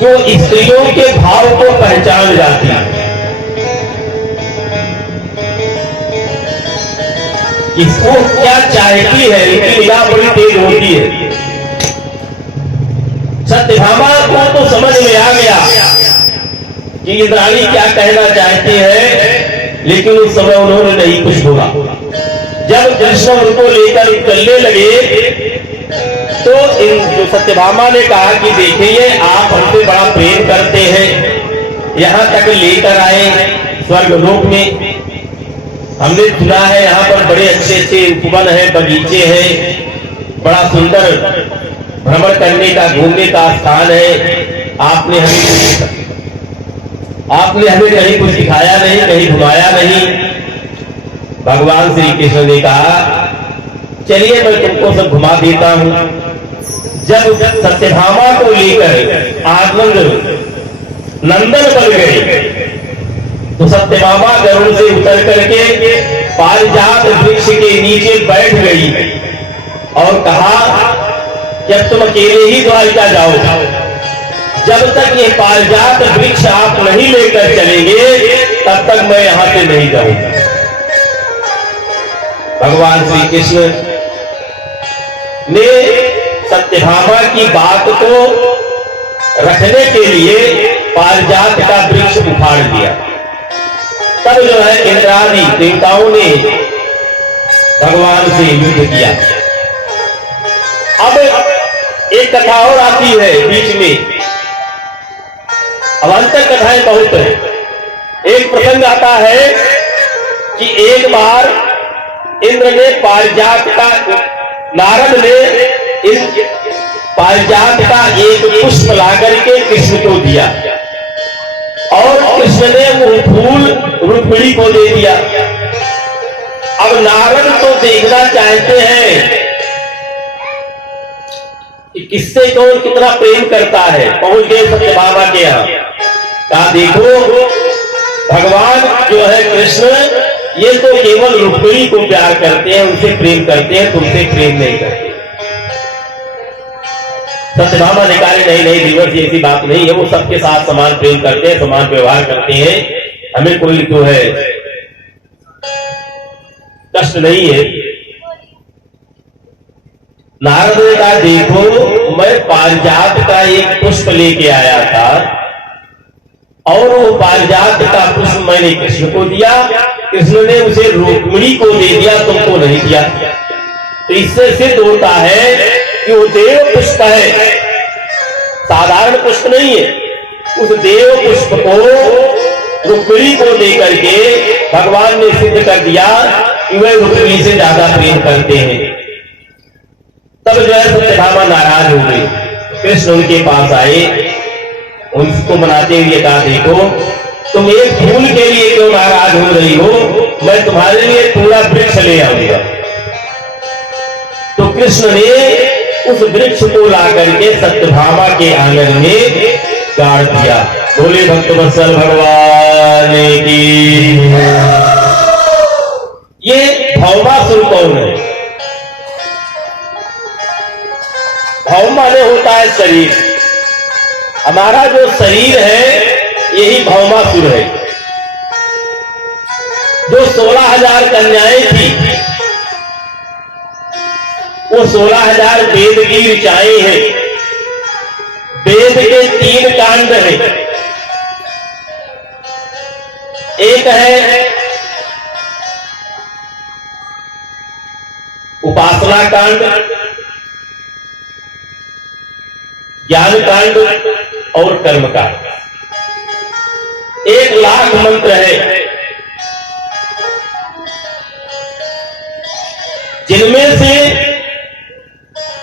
जो स्त्रियों के भाव को पहचान जाती है। इसको क्या चाहती है, इनकी निगाह बड़ी तेज होती है। सत्यभामा को तो समझ में आ गया कि इंद्राणी क्या कहना चाहती है, लेकिन उस समय उन्होंने नहीं कुछ बोला। जब कृष्ण उनको लेकर चलने लगे तो जो सत्यभामा ने कहा कि देखिए आप हमसे बड़ा प्रेम करते हैं, यहाँ तक लेकर आए स्वर्गलोक में। हमने सुना है यहाँ पर बड़े अच्छे अच्छे उपवन है, बगीचे हैं, बड़ा सुंदर भ्रमण करने का, घूमने का स्थान है। आपने हमें कहीं कुछ सिखाया नहीं, कहीं घुमाया नहीं। भगवान श्री कृष्ण ने कहा चलिए मैं तुमको सब घुमा देता हूं। जब सत्यभामा को लेकर आनंद नंदन बन गए तो सत्यभामा गरुड़ से उतर करके पारिजात वृक्ष के नीचे बैठ गई और कहा कि अब तुम अकेले ही द्वारिका जाओ, जब तक ये पारिजात वृक्ष आप नहीं लेकर चलेंगे तब तक मैं यहां से नहीं जाऊंगा। भगवान श्री कृष्ण ने सत्यभामा की बात को रखने के लिए पारिजात का वृक्ष उखाड़ दिया। तब जो है इंद्रादी देवताओं ने भगवान से युद्ध किया। अब एक कथा और आती है बीच में, अब अंतर कथाएं बहुत है। एक प्रसंग आता है कि एक बार इंद्र ने पारिजात का, नारद ने इस पारिजात का एक पुष्प लाकर के कृष्ण को दिया और कृष्ण ने वो फूल रुक्मिणी को दे दिया। अब नारद तो देखना चाहते हैं कि किससे कौन कितना प्रेम करता है। पहुंच गए सत्यभामा के यहाँ, कहा देखो भगवान जो है कृष्ण ये तो केवल रुक्मिणी को प्यार करते हैं, उनसे प्रेम करते हैं, तुमसे प्रेम नहीं करते। सत्यभामा ने कहा नहीं नहीं रिवर्स, ऐसी बात नहीं है, वो सबके साथ समान प्रेम करते हैं, समान व्यवहार करते हैं, हमें कोई जो है कष्ट नहीं है। नारद ने कहा देखो मैं पारिजात का एक पुष्प लेके आया था और वो पारिजात का पुष्प मैंने कृष्ण को दिया, कृष्ण ने उसे रुक्मिणी को दे दिया, तुमको नहीं दिया। तो इससे सिद्ध होता है कि वो देव पुष्प है, साधारण पुष्प नहीं है। उस देव पुष्प को रुक्मिणी को देकर के भगवान ने सिद्ध कर दिया कि वह रुक्मिणी से ज्यादा प्रेम करते हैं। तब जो है सत्यभामा नाराज हो गई। कृष्ण उनके पास आए, उनको मनाते हुए कहा देखो तुम एक फूल के लिए क्यों नाराज हो रही हो, मैं तुम्हारे लिए पूरा वृक्ष ले आऊंगा। तो कृष्ण ने उस वृक्ष को ला करके सत्यभामा के आंगन में गाड़ दिया। बोले भक्तवत्सल भगवान की। ये भौमासुर कौन है? भौम माने होता है शरीर। हमारा जो शरीर है यही भौमासुर है। जो 16,000 कन्याएं थी वो 16,000 वेद की ऋचाएं हैं। वेद के 3 कांड हैं। एक है उपासना कांड, ज्ञान कांड और कर्म कांड। 1,00,000 मंत्र है जिनमें से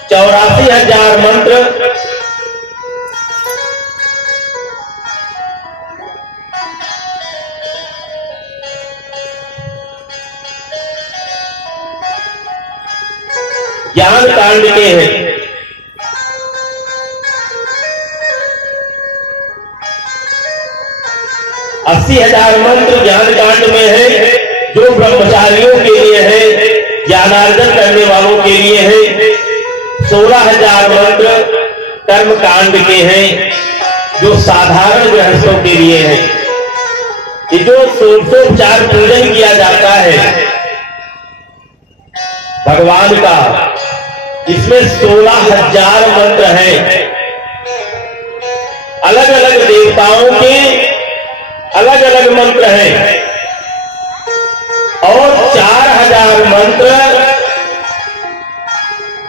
84,000 मंत्र ज्ञान कांड के हैं। 80,000 मंत्र ज्ञान कांड में है जो ब्रह्मचारियों के लिए है, ज्ञानार्जन करने वालों के लिए है। 16,000 मंत्र कर्म कांड के हैं जो साधारण गृहस्थों के लिए है कि जो षोडशोपचार पूजन किया जाता है भगवान का, इसमें 16,000 मंत्र हैं। अलग अलग देवताओं के अलग अलग मंत्र हैं और 4,000 मंत्र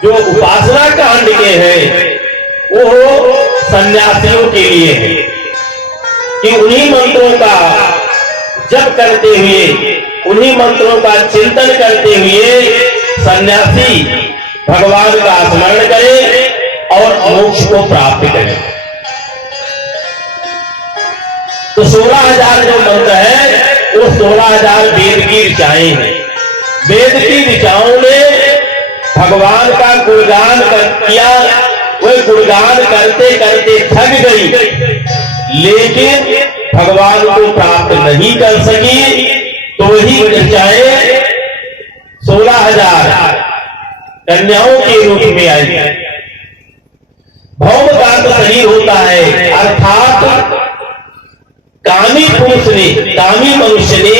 जो उपासना कांड के हैं वो सन्यासियों के लिए है कि उन्हीं मंत्रों का जप करते हुए, उन्हीं मंत्रों का चिंतन करते हुए सन्यासी भगवान का स्मरण करे और मोक्ष को प्राप्त करे। तो 16,000 जो मंत्र है वो 16,000 वेद की ऋचाएं हैं। वेद की ऋचाओं ने भगवान का गुणगान किया, वह गुणगान करते करते थक गई, लेकिन भगवान को प्राप्त नहीं कर सकी। तो वही ऋचाएं 16,000 कन्याओं के रूप में आई। भौम का तो शरीर होता है, अर्थात कामी पुरुष ने, कामी मनुष्य ने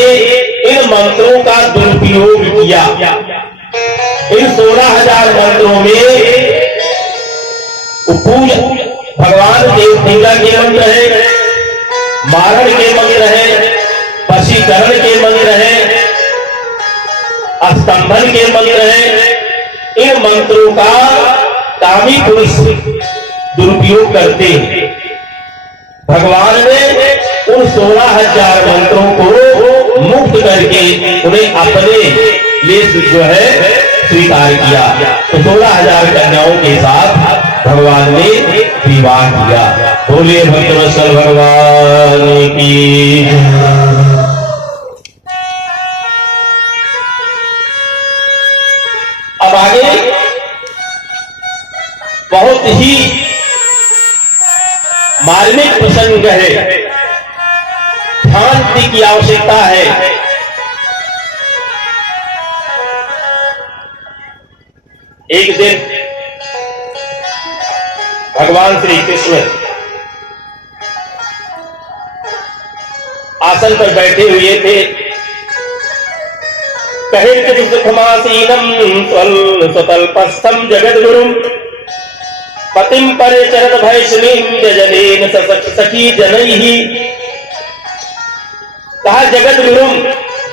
इन मंत्रों का दुरुपयोग किया। इन 16,000 मंत्रों में भगवान देव पूजा के मंत्र है, मारण के मंत्र है, वशीकरण के मंत्र है, स्तंभन के मंत्र है। इन मंत्रों का कामी पुरुष दुरुपयोग करते हैं। भगवान ने उन 16,000 मंत्रों को मुक्त करके उन्हें अपने लिए जो है स्वीकार किया। तो 16,000 कन्याओं के साथ भगवान ने विवाह किया। बोलिए भक्तवत्सल भगवान की। अब आगे बहुत ही मार्मिक प्रसंग है, शांति की आवश्यकता है। एक दिन भगवान श्री कृष्ण आसन पर बैठे हुए थे। कहिर्चित् सुखमासीनं स्वतल्पस्थं जगद्गुरुं पतिं परिचरत भैष्मीं जजनेन सखी जनैः। कहा जगत गुरु,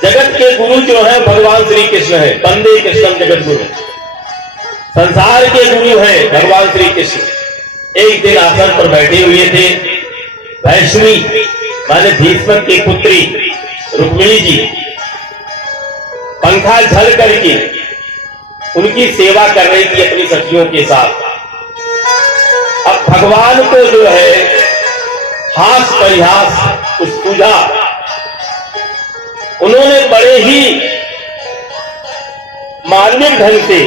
जगत के गुरु जो है भगवान श्री कृष्ण है। वंदे कृष्णं जगत गुरु, संसार के गुरु हैं भगवान श्री कृष्ण। एक दिन आसन पर बैठे हुए थे। भैष्मी माने भीष्म की पुत्री रुक्मिणी जी पंखा झल करके उनकी सेवा कर रही थी अपनी सखियों के साथ। अब भगवान को जो है हास परिहास कुछ पूजा, उन्होंने बड़े ही मार्मिक ढंग से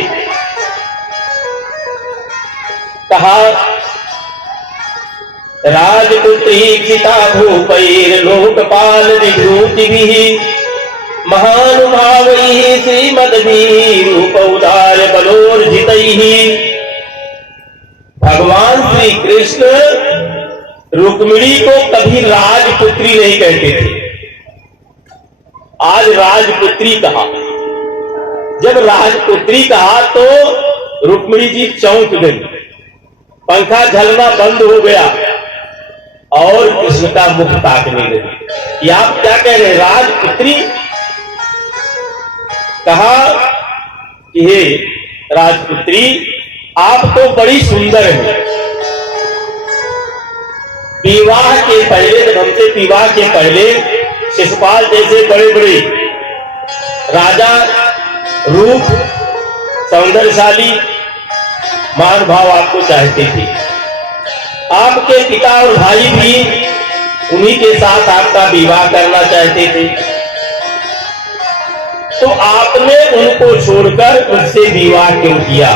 कहा, राजपुत्री सीता भूपैर लोकपाल विभूतिभिः महानुभावैः श्रीमद्भिः उदार बलोर्जितैः। भगवान श्री कृष्ण रुक्मिणी को कभी राजपुत्री नहीं कहते थे, आज राजपुत्री कहा। जब राजपुत्री कहा तो रुक्मिणी जी चौंक गई, पंखा झलना बंद हो गया और कृष्ण का मुख ताकने लगी कि आप क्या कह रहे, राजपुत्री? कहा कि हे राजपुत्री, आप तो बड़ी सुंदर हैं। विवाह के पहले, जब हमसे विवाह के पहले शिशुपाल जैसे बड़े बड़े राजा, रूप सौंदर्यशाली मान भाव आपको चाहते थे। आपके पिता और भाई भी उन्हीं के साथ आपका विवाह करना चाहते थे, तो आपने उनको छोड़कर उससे विवाह क्यों किया?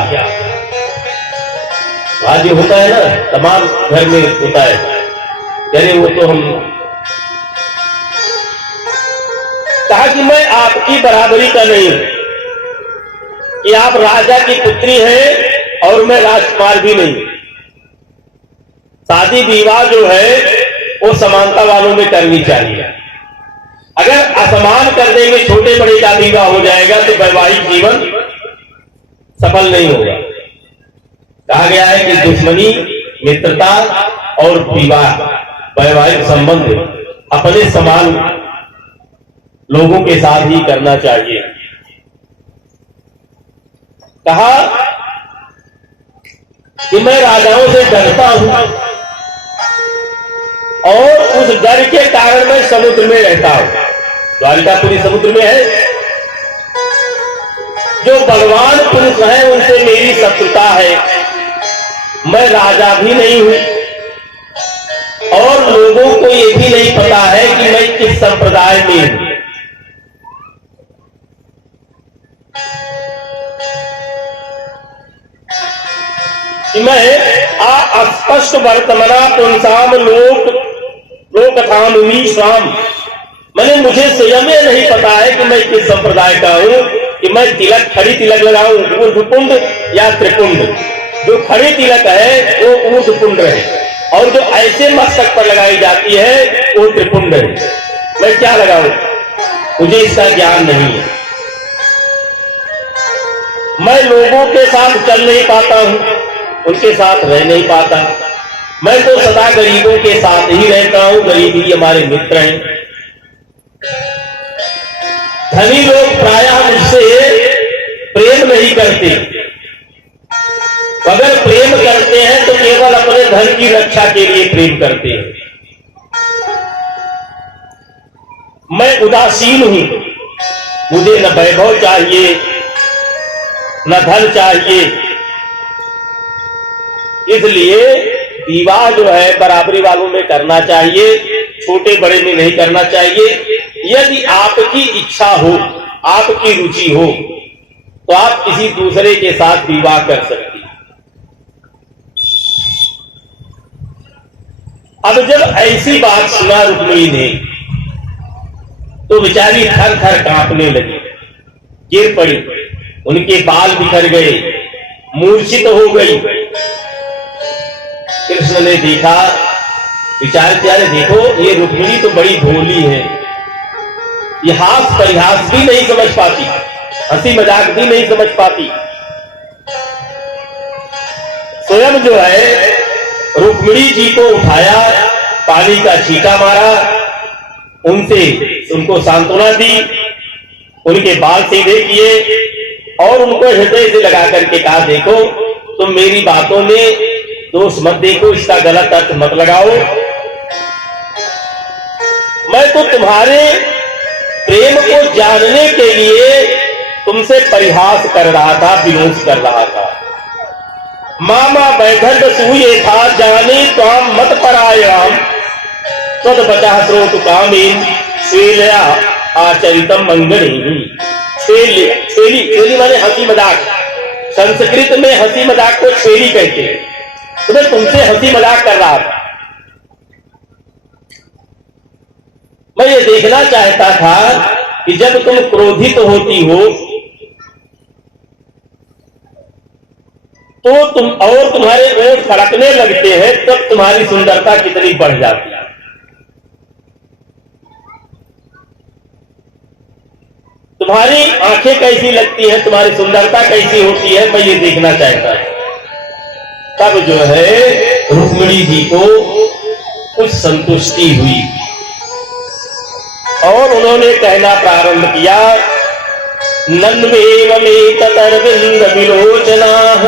आज ये होता है ना, तमाम घर में होता है, अरे वो तो हम। कहा कि मैं आपकी बराबरी का नहीं हूं कि आप राजा की पुत्री हैं और मैं राजकुमार भी नहीं। शादी शादी विवाह जो है वो समानता वालों में करनी चाहिए। अगर असमान कर देंगे, छोटे बड़े का विवाह हो जाएगा तो वैवाहिक जीवन सफल नहीं होगा। कहा गया है कि दुश्मनी, मित्रता और विवाह, वैवाहिक संबंध अपने समान लोगों के साथ ही करना चाहिए। कहा कि मैं राजाओं से डरता हूं और उस डर के कारण मैं समुद्र में रहता हूं। द्वारिकापुरी समुद्र में है। जो भगवान पुरुष है उनसे मेरी शत्रुता है। मैं राजा भी नहीं हूं और लोगों को यह भी नहीं पता है कि मैं किस संप्रदाय में हूं। कि मैं अस्पष्ट वर्तमना पुंसाम लोकथाम स्वाम, मैंने मुझे स्वयं नहीं पता है कि मैं किस संप्रदाय का हूं, कि मैं तिलक, खड़ी तिलक लगाऊं ऊर्ध्वपुंड या त्रिपुंड। जो खड़ी तिलक है वो ऊर्ध्वपुंड है और जो ऐसे मस्तक पर लगाई जाती है वो त्रिपुंड है। मैं क्या लगाऊं, मुझे इसका ज्ञान नहीं है। मैं लोगों के साथ चल नहीं पाता हूं, उनके साथ रह नहीं पाता। मैं तो सदा गरीबों के साथ ही रहता हूं, गरीब ही हमारे मित्र हैं। धनी लोग प्रायः मुझसे प्रेम नहीं करते, अगर प्रेम करते हैं तो केवल अपने धन की रक्षा के लिए प्रेम करते हैं। मैं उदासीन हूं, मुझे न वैभव चाहिए न धन चाहिए। इसलिए विवाह जो है बराबरी वालों में करना चाहिए, छोटे बड़े में नहीं करना चाहिए। यदि आपकी इच्छा हो, आपकी रुचि हो तो आप किसी दूसरे के साथ विवाह कर सकती हैं। अब जब ऐसी बात सुना रुक्मिणी ने तो बेचारी थर थर कांपने लगी, गिर पड़ी, उनके बाल बिखर गए, मूर्छित हो गई। कृष्ण ने देखा, विचार किया, देखो ये रुक्मिणी तो बड़ी भोली है, ये हास परिहास भी नहीं समझ पाती, हंसी मजाक भी नहीं समझ पाती। स्वयं जो है रुक्मिणी जी को उठाया, पानी का छींटा मारा, उनको सांत्वना दी, उनके बाल सीधे किए और उनको हृदय से लगा करके कहा, देखो तुम मेरी बातों में दोष मत देखो, इसका गलत अर्थ मत लगाओ। मैं तो तुम्हारे प्रेम को जानने के लिए तुमसे परिहास कर रहा था, विनोद कर रहा था। मामा वैधर्भ सूये था, जाने त्वाम मत परायाम तद बचा स्रोत कामीन स्वेलया आचरितम मंगली। छेली माने हंसी मजाक, संस्कृत में हंसी मजाक को छेली कहते हैं। तो मैं तुमसे हंसी मजाक कर रहा था। मैं ये देखना चाहता था कि जब तुम क्रोधित होती हो तो तुम्हारे ओठ फड़कने लगते हैं, तब तुम्हारी सुंदरता कितनी बढ़ जाती है। तुम्हारी आंखें कैसी लगती हैं, तुम्हारी सुंदरता कैसी होती है, मैं ये देखना चाहता हूं। तब जो है रुक्मिणी जी को कुछ संतुष्टि हुई और उन्होंने कहना प्रारंभ किया, नन्वेव में ततर्विंद विलोचनाः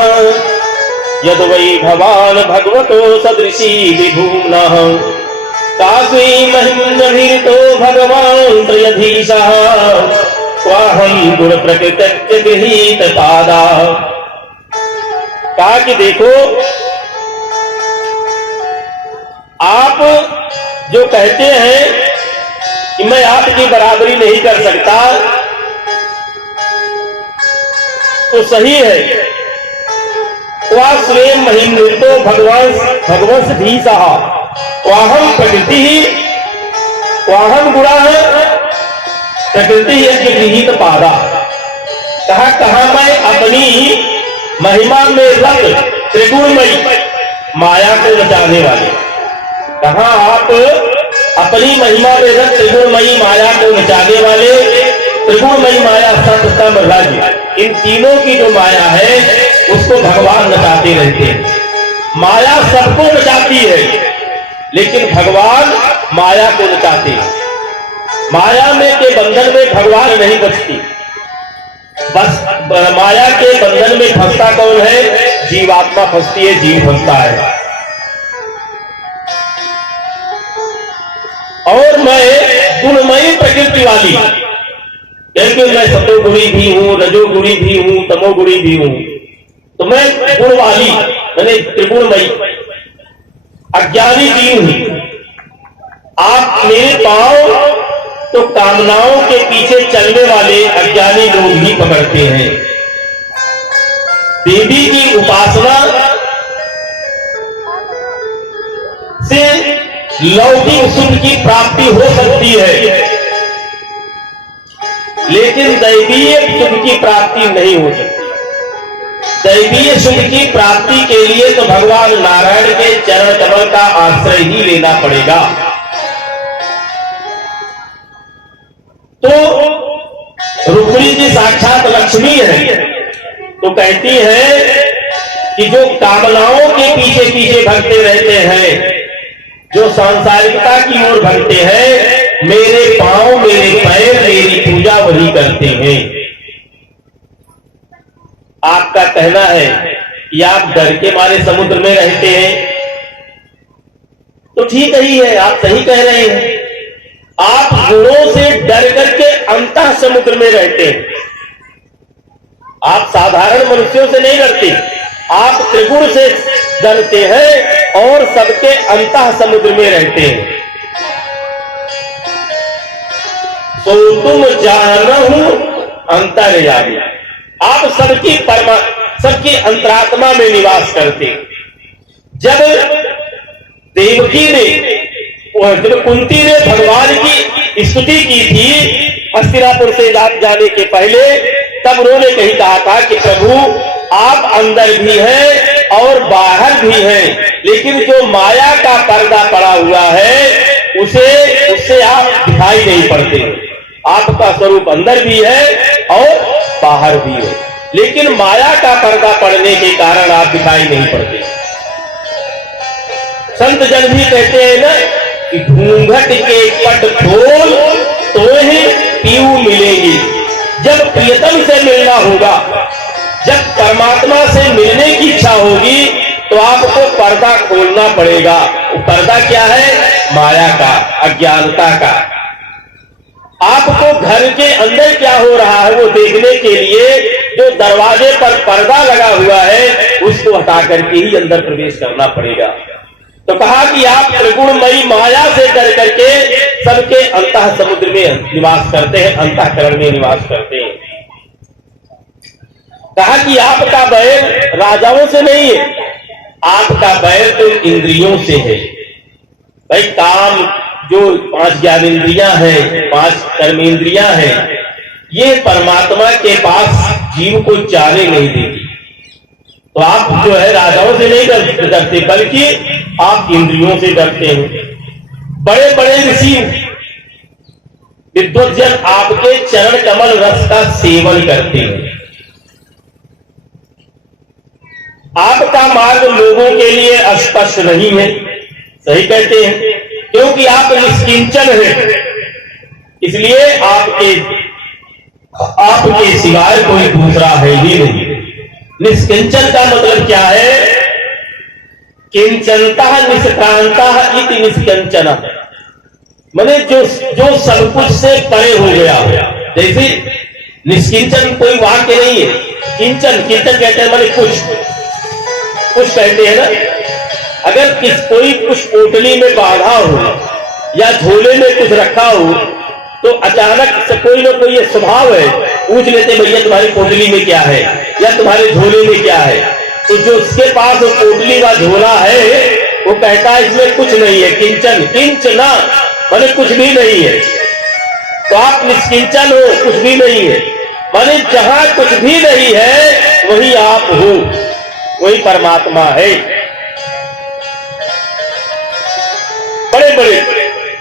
यद वै भवान भगवतो सदृशी विभूम्नः तास्मै महिम्नभिरितो भगवान् त्रयधीशः क्वाहं गुण प्रकृत्य गृहीत पादा। कहा कि देखो, आप जो कहते हैं कि मैं आपकी बराबरी नहीं कर सकता तो सही है। स्वयं महिमृतो भगवंस धीशः क्वाहम प्रकृति ही क्वाहम गुणा है प्रकृति गृहीत पादा। कहा मैं अपनी महिमा में रत त्रिगुणमयी माया को बचाने वाले कहा आप अपनी महिमा में रख त्रिगुणमयी माया को नचाने वाले त्रिगुणमयी माया सततम रज, इन तीनों की जो माया है उसको भगवान नचाते रहते हैं। माया सबको नचाती है लेकिन भगवान माया को नचाते हैं। माया में के बंधन में भगवान नहीं बचती, बस माया के बंधन में फंसता कौन है? जीवात्मा फंसती है, जीव फंसता है। और मैं गुणमयी प्रकृति वाली, लेकिन मैं सतोगुणी भी हूं, रजोगुणी भी हूं, तमोगुणी भी हूं, तो मैं गुण वाली मैंने त्रिगुणमयी अज्ञानी जीव हूं। आप मेरे पांव तो कामनाओं के पीछे चलने वाले अज्ञानी लोग ही पकड़ते हैं। देवी की उपासना से लौकिक सुख की प्राप्ति हो सकती है लेकिन दैवीय सुख की प्राप्ति नहीं हो सकती। दैवीय सुख की प्राप्ति के लिए तो भगवान नारायण के चरण कमल का आश्रय ही लेना पड़ेगा। तो रुक्मिणी जी साक्षात लक्ष्मी है, तो कहती है कि जो कामनाओं के पीछे पीछे भगते रहते हैं, जो सांसारिकता की ओर भगते हैं, मेरे पांव मेरे पैर मेरी पूजा वही करते हैं। आपका कहना है कि आप डर के मारे समुद्र में रहते हैं, तो ठीक ही है, आप सही कह रहे हैं। आप गुणों से डर करके अंतः समुद्र में रहते हैं। आप साधारण मनुष्यों से नहीं डरते, आप त्रिगुण से डरते हैं और सबके अंतः समुद्र में रहते हैं। तो तुम जानहु अंतर्यामी, आप सबकी अंतरात्मा में निवास करते। जब देवकी ने, जब कुंती ने भगवान की स्तुति की थी हस्तिनापुर से जाने के पहले, तब उन्होंने कही कहा था कि प्रभु आप अंदर भी हैं और बाहर भी हैं, लेकिन जो माया का पर्दा पड़ा हुआ है उससे आप दिखाई नहीं पड़ते। आपका स्वरूप अंदर भी है और बाहर भी है, लेकिन माया का पर्दा पड़ने के कारण आप दिखाई नहीं पड़ते। संत जन भी कहते हैं ना कि घूंघट के पट खोल तो ही पीऊ मिलेंगी। जब प्रियतम से मिलना होगा, जब परमात्मा से मिलने की इच्छा होगी, तो आपको पर्दा खोलना पड़ेगा। वो पर्दा क्या है? माया का, अज्ञानता का। आपको घर के अंदर क्या हो रहा है वो देखने के लिए जो दरवाजे पर पर्दा लगा हुआ है उसको हटा करके ही अंदर प्रवेश करना पड़ेगा। तो कहा कि आप त्रिगुणमयी माया से डर करके सबके अंतः समुद्र में निवास करते हैं, अंतःकरण में निवास करते हैं। कहा कि आपका बैर राजाओं से नहीं है, आपका बैर तो इंद्रियों से है। भाई काम जो 5 ज्ञानेंद्रियां हैं, 5 कर्मेंद्रियां हैं, ये परमात्मा के पास जीव को जाने नहीं देगी। तो आप जो है राजाओं से नहीं डरते, बल्कि आप इंद्रियों से डरते हैं। बड़े बड़े ऋषि विद्वज्जन आपके चरण कमल रस का सेवन करते हैं। आपका मार्ग लोगों के लिए अस्पष्ट नहीं है, सही कहते हैं, क्योंकि आप निष्किंचन हैं, इसलिए आपके सिवाय कोई दूसरा है ही नहीं। निष्किंचन का मतलब क्या है? किंचनता निष्क्रांता इति निष्किंचन, माने जो सब कुछ से परे हो गया। जैसे निष्किंचन कोई वाक्य नहीं है, किंचन कहते हैं माने कुछ कहते हैं ना। अगर कोई कुछ पोटली में बांधा हो या झोले में कुछ रखा हो, तो अचानक से कोई ना कोई ये स्वभाव है, पूछ लेते भैया तुम्हारी पोटली में क्या है या तुम्हारे झोले में क्या है। तो जो उसके पास वो पोटली व झोला है वो कहता है इसमें कुछ नहीं है, किंचना माने कुछ भी नहीं है। तो आप निष्किंचन हो, कुछ भी नहीं है, माने जहां कुछ भी नहीं है वही आप हो, वही परमात्मा है। बड़े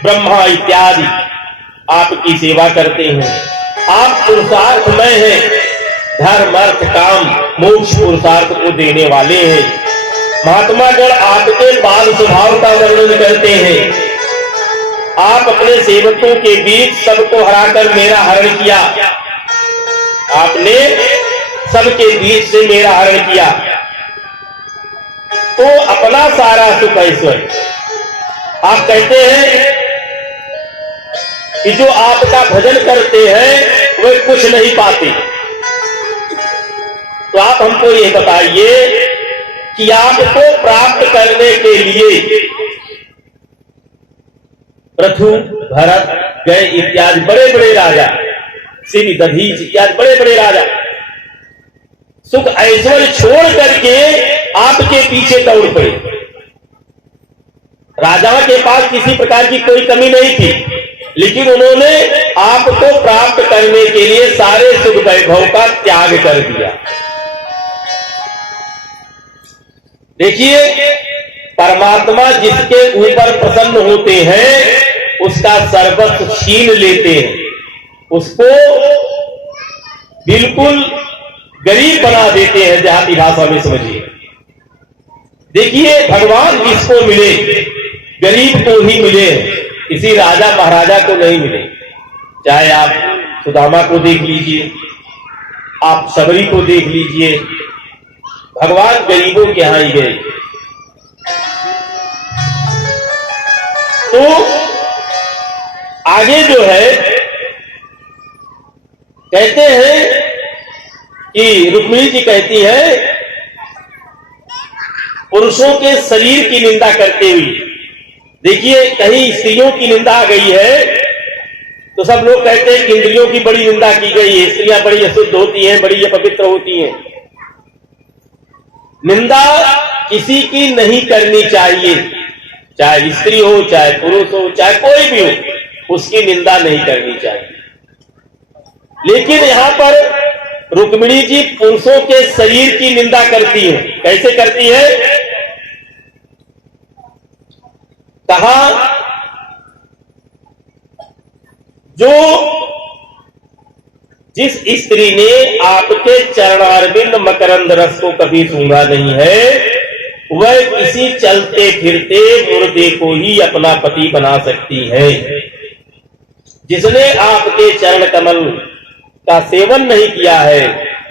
ब्रह्मा इत्यादि आपकी सेवा करते हैं। आप पुरुषार्थमय हैं, धर्म अर्थ काम मोक्ष पुरुषार्थ को देने वाले हैं। महात्मा गण आपके बाल स्वभाव का वर्णन करते हैं। आप अपने सेवकों के बीच सबको हराकर मेरा हरण किया, आपने सबके बीच से मेरा हरण किया, तो अपना सारा सुख ऐश्वर्य आप कहते हैं कि जो आपका भजन करते हैं वे कुछ नहीं पाते। तो आप हमको ये बताइए कि आपको प्राप्त करने के लिए पृथु, भरत, गय इत्यादि बड़े बड़े राजा, श्री दधीच इत्यादि बड़े बड़े राजा सुख ऐश्वर्य छोड़ करके आपके पीछे दौड़ पड़े। राजाओं के पास किसी प्रकार की कोई कमी नहीं थी, लेकिन उन्होंने आपको प्राप्त करने के लिए सारे सुख वैभव का त्याग कर दिया। देखिए, परमात्मा जिसके ऊपर प्रसन्न होते हैं उसका सर्वस्व छीन लेते हैं, उसको बिल्कुल गरीब बना देते हैं। देहाती भाषा में समझिए, देखिए भगवान जिसको मिले गरीब को ही मिले, किसी राजा महाराजा को नहीं मिले। चाहे आप सुदामा को देख लीजिए, आप सबरी को देख लीजिए, भगवान गरीबों के यहां ही गए। तो आगे जो है कहते हैं कि रुक्मिणी जी कहती है, पुरुषों के शरीर की निंदा करते हुए, देखिए कहीं स्त्रियों की निंदा आ गई है तो सब लोग कहते हैं कि इंद्रियों की बड़ी निंदा की गई है, स्त्रियां बड़ी अशुद्ध होती हैं, बड़ी अपवित्र होती हैं। निंदा किसी की नहीं करनी चाहिए, चाहे स्त्री हो, चाहे पुरुष हो, चाहे कोई भी हो, उसकी निंदा नहीं करनी चाहिए। लेकिन यहां पर रुक्मिणी जी पुरुषों के शरीर की निंदा करती हैं। कैसे करती है? कहा, जो जिस स्त्री ने आपके चरणारविंद मकरंद रस को कभी सूंघा नहीं है, वह किसी चलते फिरते मुर्दे को ही अपना पति बना सकती है। जिसने आपके चरण कमल का सेवन नहीं किया है,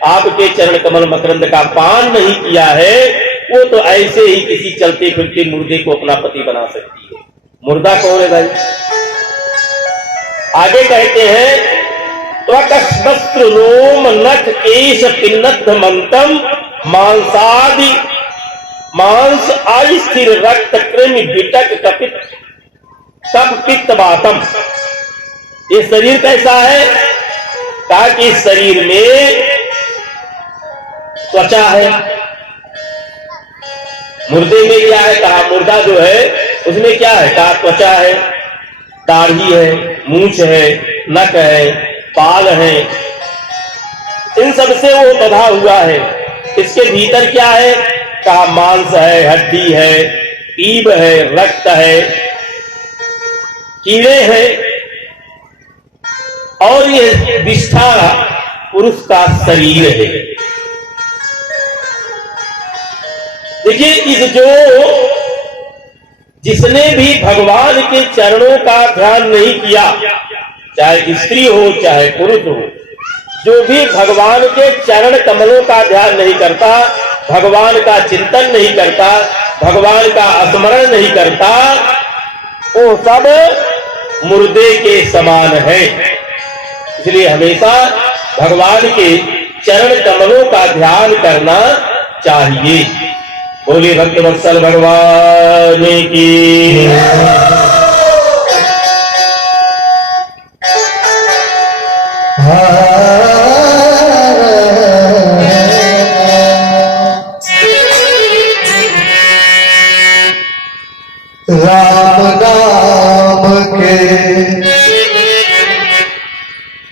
आपके चरण कमल मकरंद का पान नहीं किया है, वो तो ऐसे ही किसी चलते फिरते मुर्दे को अपना पति बना सकती है। मुर्दा कौन है भाई? आगे कहते हैं, त्वकस्वस्त्र रोम नख केश पिन्नद्ध मंतम मांसादि मांस अस्थिर रक्त कृमि विटक कपित कप पित्त बातम। ये शरीर कैसा है? ताकि इस शरीर में त्वचा है। मुर्दे में क्या है? कहा मुर्दा जो है उसमें क्या है? कहा त्वचा है, दाढ़ी है, मूंछ है, नख है, बाल है, इन सब से वो बंधा हुआ है। इसके भीतर क्या है? कहा मांस है, हड्डी है, पीप है, रक्त है, कीड़े हैं, और ये विष्ठा पुरुष का शरीर है। देखिए, जिसने भी भगवान के चरणों का ध्यान नहीं किया, चाहे स्त्री हो चाहे पुरुष हो, जो भी भगवान के चरण कमलों का ध्यान नहीं करता, भगवान का चिंतन नहीं करता, भगवान का स्मरण नहीं करता, वो सब मुर्दे के समान है। इसलिए हमेशा भगवान के चरण कमलों का ध्यान करना चाहिए। बोलिए भक्त वत्सल भगवान की। राम नाम के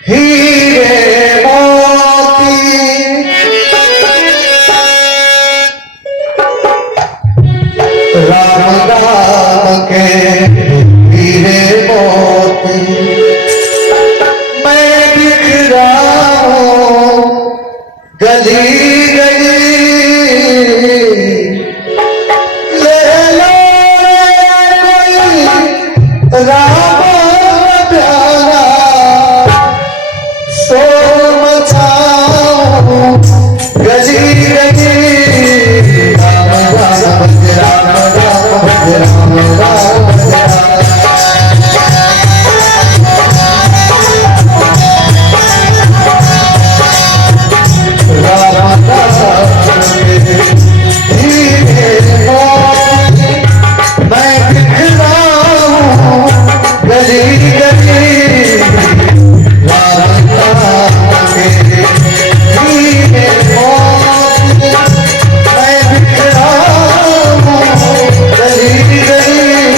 हीरे मोती राम नाम के राम प्यारा सो मचाऊं गली गली राम राम भज राम राम भज राम राम भज राम मैं बिखराऊं गली गली राम के धीरे मौत मैं बिखराऊं गली गली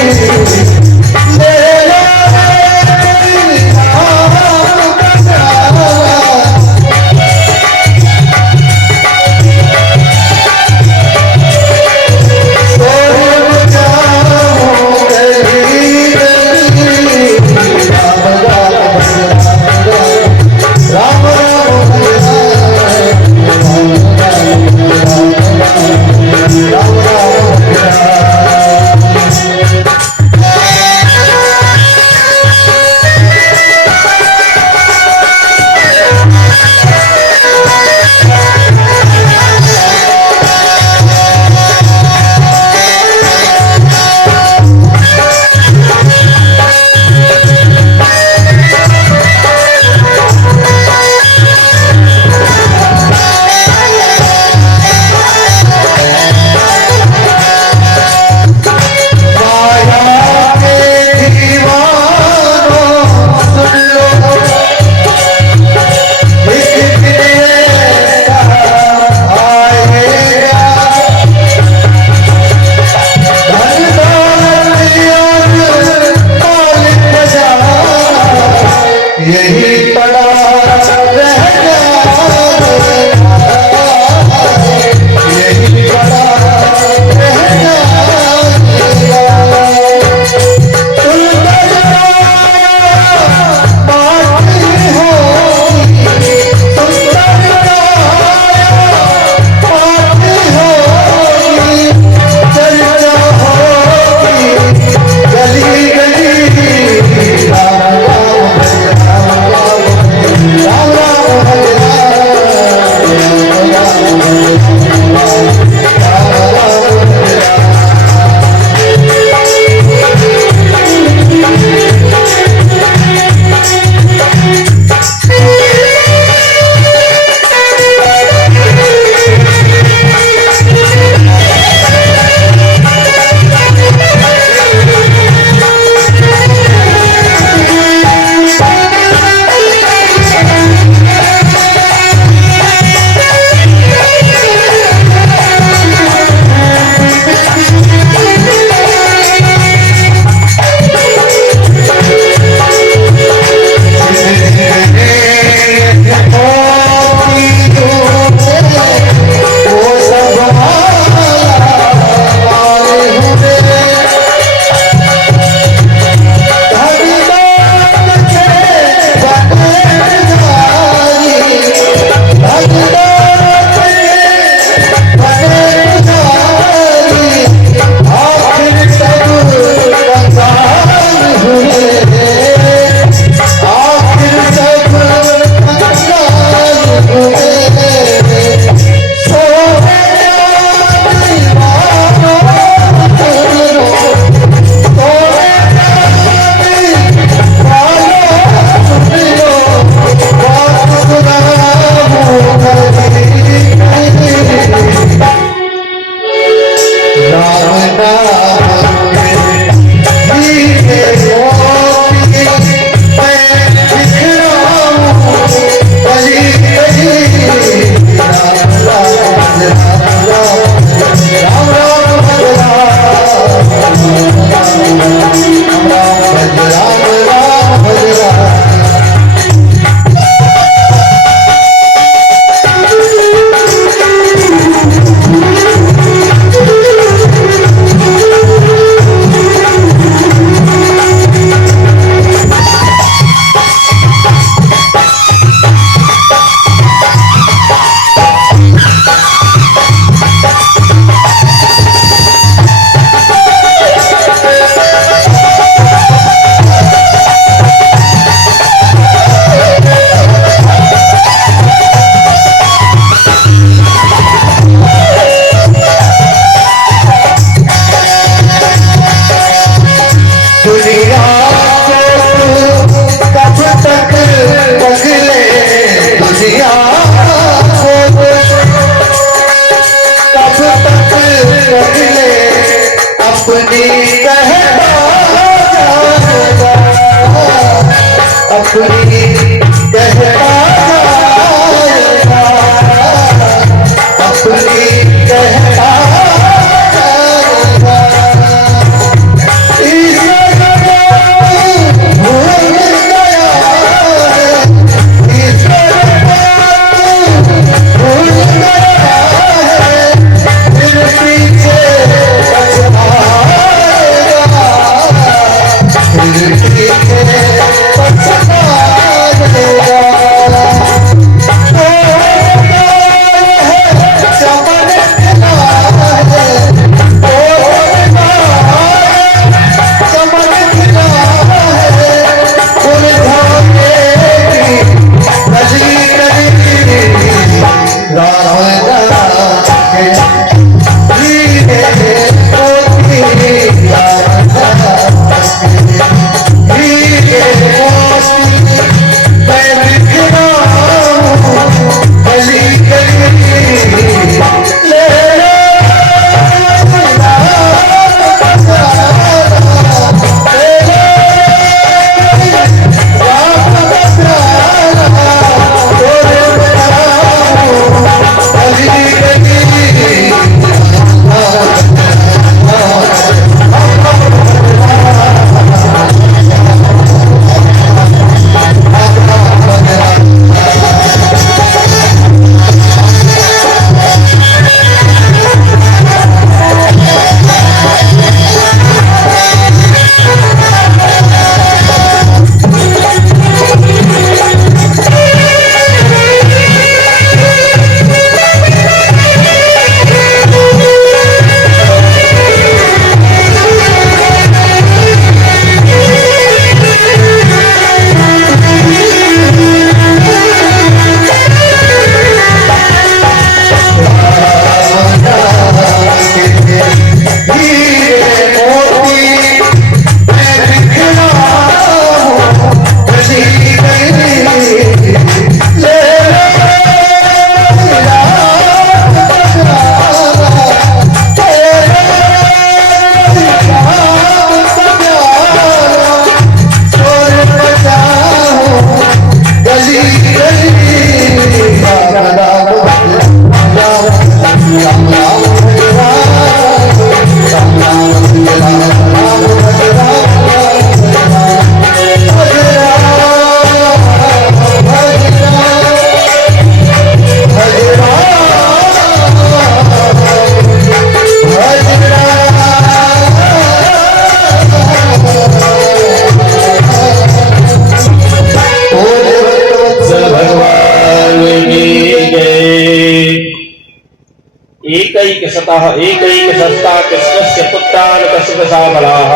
शतः एकैकशस्ता कृष्णस्य पुत्रान् दशदशा बलाः।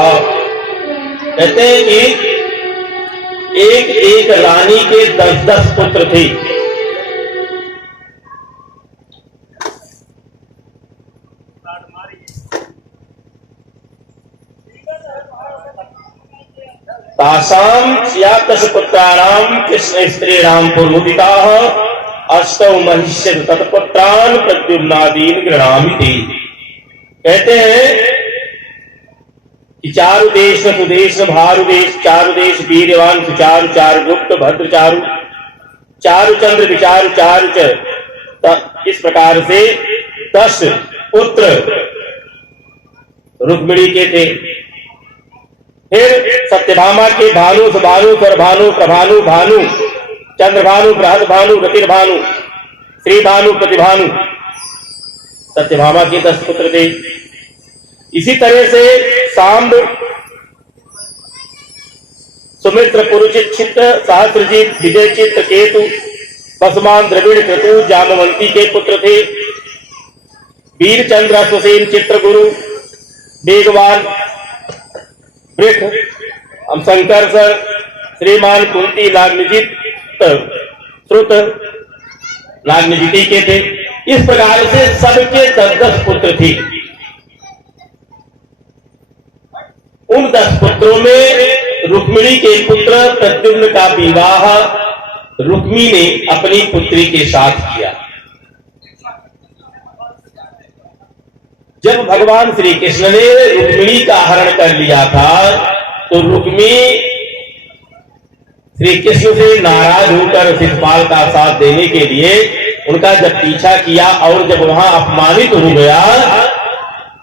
कहते हैं कि एक एक रानी के 10-10 पुत्र थे। तासाम स्यादश पुत्राणाम कृष्ण स्त्रीणाम पूर्वोदिताः अष्टौ महिष्य तत्पुत्रान् प्रद्युम्नादीन गृणामि ते। कहते हैं कि चारु देश सुदेश भारु देश चारु देश वीरवान सुचारु चारु गुप्त भद्र चारु चारु चंद्र विचारु चारु इस प्रकार से 10 पुत्र रुक्मिणी के थे। फिर सत्यभामा के भानु सुभानु स्वरभानु प्रभानु भानु चंद्रभानु बृहद भानु रतिर्भानु श्री भानु प्रतिभानु सत्यभामा के 10 पुत्र थे। इसी तरह से सांब सुमित्र पुरुचित चित्त सहस्रजीत विजय चित्त केतु पसमान द्रविड़ क्रतु जामवंती के पुत्र थे। वीर चंद्र सुसेन चित्रगुरु वेगवान वृक्ष शंकर श्रीमान कुंती नागनिजित श्रुत नागनिजिति के थे। इस प्रकार से सबके 10-10 पुत्र थे। उन 10 पुत्रों में रुक्मिणी के पुत्र प्रद्युम्न का विवाह रुक्मी ने अपनी पुत्री के साथ किया। जब भगवान श्री कृष्ण ने रुक्मिणी का हरण कर लिया था तो रुक्मी श्री कृष्ण से नाराज होकर शिशुपाल का साथ देने के लिए उनका जब पीछा किया और जब वहां अपमानित हो गया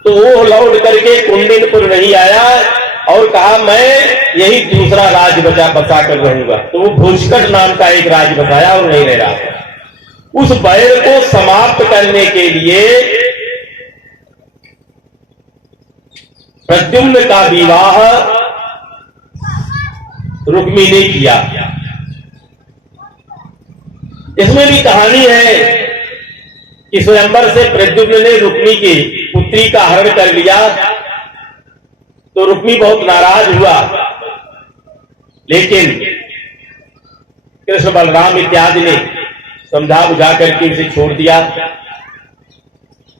तो वो लौट करके कुंडिनपुर नहीं आया और कहा मैं यही दूसरा राज बसा कर रहूंगा। तो वो भूषकट नाम का एक राज बसाया और नहीं रह रहा। उस बैर को समाप्त करने के लिए प्रद्युम्न का विवाह रुक्मी ने किया। इसमें भी कहानी है कि स्वयंवर से प्रद्युम्न ने रुक्मी की पुत्री का हरण कर लिया तो रुक्मी बहुत नाराज हुआ, लेकिन कृष्ण बलराम इत्यादि ने समझा बुझा करके उसे छोड़ दिया।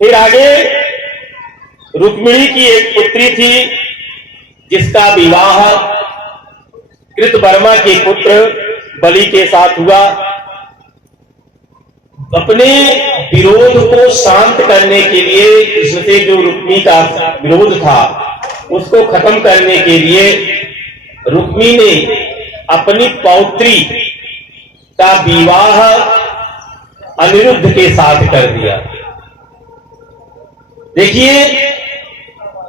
फिर आगे रुक्मिणी की एक पुत्री थी जिसका विवाह कृतवर्मा के पुत्र बलि के साथ हुआ। अपने विरोध को शांत करने के लिए कृष्ण से जो रुक्मी का विरोध था उसको खत्म करने के लिए रुक्मी ने अपनी पौत्री का विवाह अनिरुद्ध के साथ कर दिया। देखिए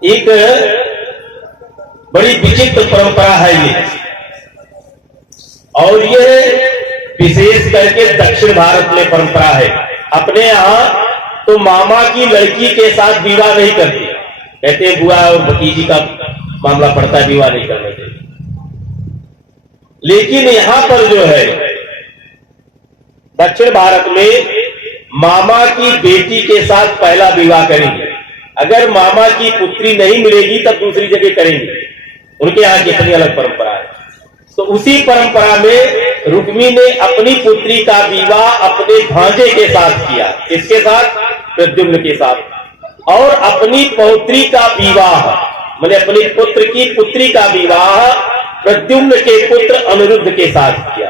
एक बड़ी विचित्र परंपरा है ये, और ये विशेष करके दक्षिण भारत में परंपरा है। अपने यहाँ तो मामा की लड़की के साथ विवाह नहीं करती, कहते हैं बुआ और भतीजी का मामला पड़ता है, विवाह नहीं करना चाहिए। लेकिन यहां पर जो है दक्षिण भारत में मामा की बेटी के साथ पहला विवाह करेंगे। अगर मामा की पुत्री नहीं मिलेगी तब दूसरी जगह करेंगे। उनके यहाँ की अपनी अलग परंपरा है। तो उसी परंपरा में रुक्मी ने अपनी पुत्री का विवाह अपने भांजे के साथ किया। इसके साथ प्रद्युम्न के साथ। और अपनी पौत्री का विवाह मैंने अपनी पुत्र की पुत्री का विवाह प्रद्युम्न के पुत्र अनिरुद्ध के साथ किया।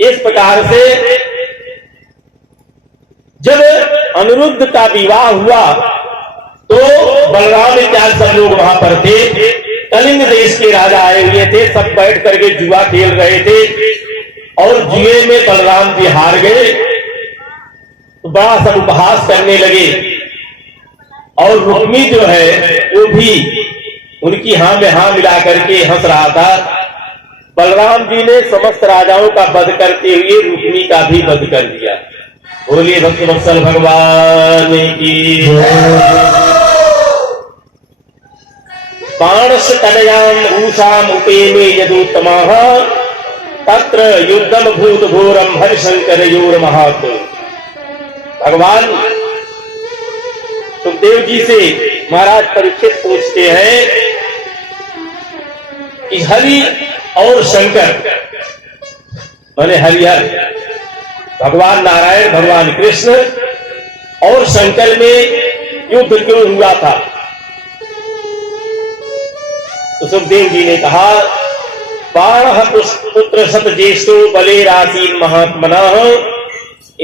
इस प्रकार से जब अनिरुद्ध का विवाह हुआ तो बलराम इत्यादि सब लोग वहां पर थे। कलिंग देश के राजा आए हुए थे, सब बैठ करके जुआ खेल रहे थे और जुए में बलराम जी हार गए तो बड़ा सब उपहास करने लगे। और रुक्मी जो है वो भी उनकी हां में हां मिला करके हंस रहा था। बलराम जी ने समस्त राजाओं का वध करते हुए रुक्मी का भी वध कर दिया। बोलिए भक्तवत्सल भगवान की। बाणस्य तनयाम ऊषाम उपेमे यदुत्तमः तत्र युद्धम भूत घोरम हरिशंकर योर महात। भगवान सुखदेव जी से महाराज परीक्षित पूछते हैं कि हरि और शंकर माने हरिहर भगवान नारायण भगवान कृष्ण और शंकर में युद्ध क्यों हुआ था? तो सुखदेव जी ने कहा, बाण पुत्र सत ज्येष्ठो बले रासीन महात्मना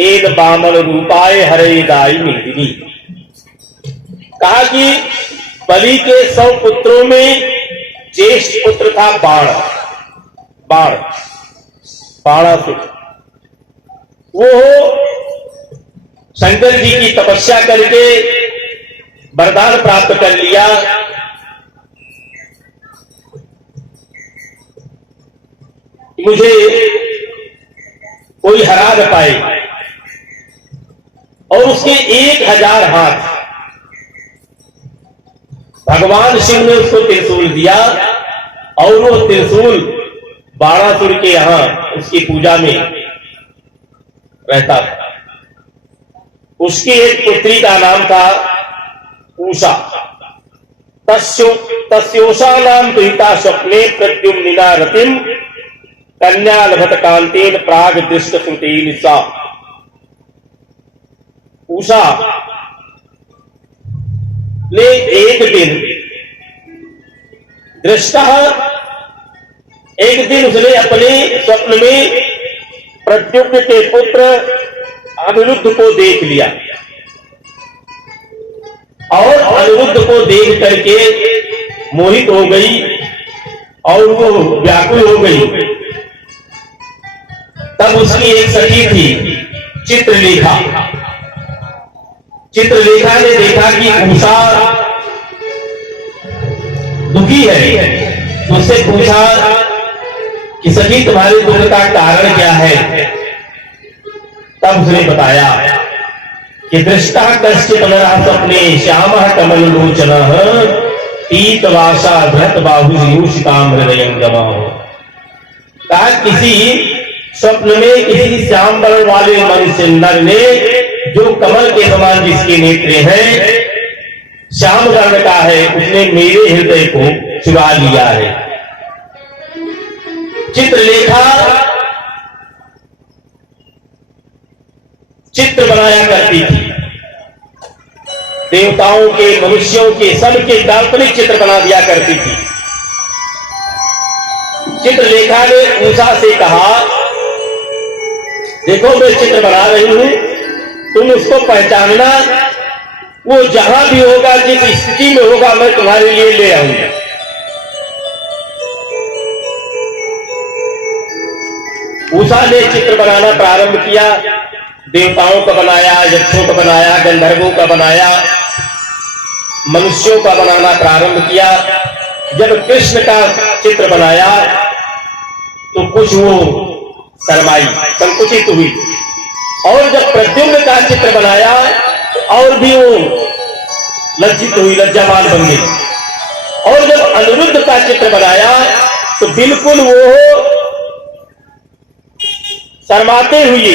एन बामन रूपाय हरे दाई मेदिनी। कहा कि बलि के 100 पुत्रों में ज्येष्ठ पुत्र था बाणासुर। वो शंकर जी की तपस्या करके वरदान प्राप्त कर लिया मुझे कोई हरा न पाए, और उसके 1000 हाथ भगवान शिव ने उसको त्रिशूल दिया, और वो त्रिशूल बाणासुर के यहां उसकी पूजा में रहता था। उसकी एक पुत्री का नाम था उषा। तस्योषा नाम दुहिता स्वप्ने प्रद्युम्निना रतिम कन्या लभत कांतेन प्राग दृष्ट सुतेन सा। उषा ने एक दिन उसने अपने स्वप्न में प्रद्युम्न के पुत्र अनिरुद्ध को देख लिया, और अनिरुद्ध को देख करके मोहित हो गई और वो व्याकुल हो गई। तब उसकी एक सखी थी चित्रलेखा ने देखा कि उषा दुखी है, तो उससे पूछा कि सखी तुम्हारे दुख का कारण क्या है? तब उसने बताया कि दृष्टा कश्चित नरः स्वप्ने श्यामः कमल लोचनः पीतवासा धृत बाहुषिताम हृदयंगमः। कहा किसी स्वप्न में किसी श्याम वर्ण वाले मनुष्य नर ने, जो कमल के समान जिसके नेत्र हैं, श्याम वर्ण का है, उसने मेरे हृदय को चुरा लिया है। चित्रलेखा चित्र बनाया करती थी, देवताओं के, मनुष्यों के, सबके काल्पनिक चित्र बना दिया करती थी। चित्रलेखा ने उषा से कहा, देखो मैं चित्र बना रही हूं, तुम उसको पहचानना, वो जहां भी होगा, जिस स्थिति में होगा, मैं तुम्हारे लिए ले आऊंगा। उषा ने चित्र बनाना प्रारंभ किया, देवताओं का बनाया, यक्षों का बनाया, गंधर्वों का बनाया, मनुष्यों का बनाना प्रारंभ किया। जब कृष्ण का चित्र बनाया तो कुछ वो शर्माई, संकुचित हुई, और जब प्रद्युम्न का चित्र बनाया तो और भी वो लज्जित हुई, लज्जावान बन गई, और जब अनिरुद्ध का चित्र बनाया तो बिल्कुल वो शर्माते हुए,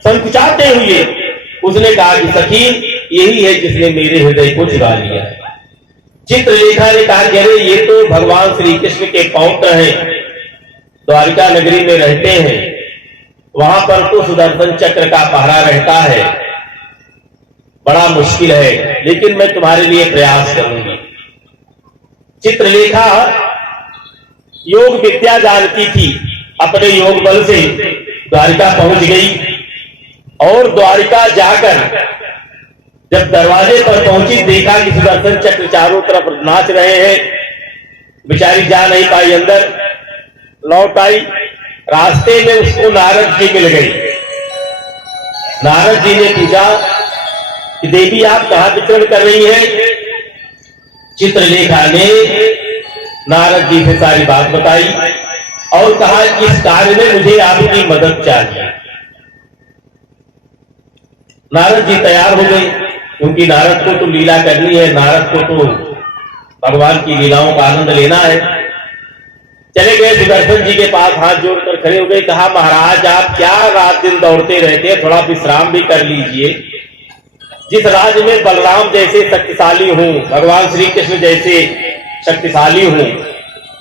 संकुचाते हुए उसने कहा कि सखी यही है जिसने मेरे हृदय को चुरा लिया। चित्रलेखा ने कहा कि अरे ये तो भगवान श्री कृष्ण के पौत्र हैं, द्वारिका नगरी में रहते हैं, वहां पर तो सुदर्शन चक्र का पहरा रहता है, बड़ा मुश्किल है, लेकिन मैं तुम्हारे लिए प्रयास करूंगी। चित्रलेखा योग विद्या जानती थी, अपने योग बल से द्वारिका पहुंच गई, और द्वारिका जाकर जब दरवाजे पर पहुंची, देखा कि सुदर्शन चक्र चारों तरफ नाच रहे हैं। बेचारी जा नहीं पाई अंदर, लौट आई। रास्ते में उसको नारद जी मिल गई। नारद जी ने पूछा कि देवी आप कहां विचरण कर रही हैं? चित्रलेखा ने नारद जी से सारी बात बताई और कहा कि इस कार्य में मुझे आपकी मदद चाहिए। नारद जी तैयार हो गए, क्योंकि नारद को तो लीला करनी है, नारद को तो भगवान की लीलाओं का आनंद लेना है। चले गए सुदर्शन जी के पास, हाथ जोड़कर खड़े हो गए। कहा महाराज आप क्या रात दिन दौड़ते रहते हैं, थोड़ा विश्राम भी कर लीजिए। जिस राज्य में बलराम जैसे शक्तिशाली हूं, भगवान श्री कृष्ण जैसे शक्तिशाली हूं,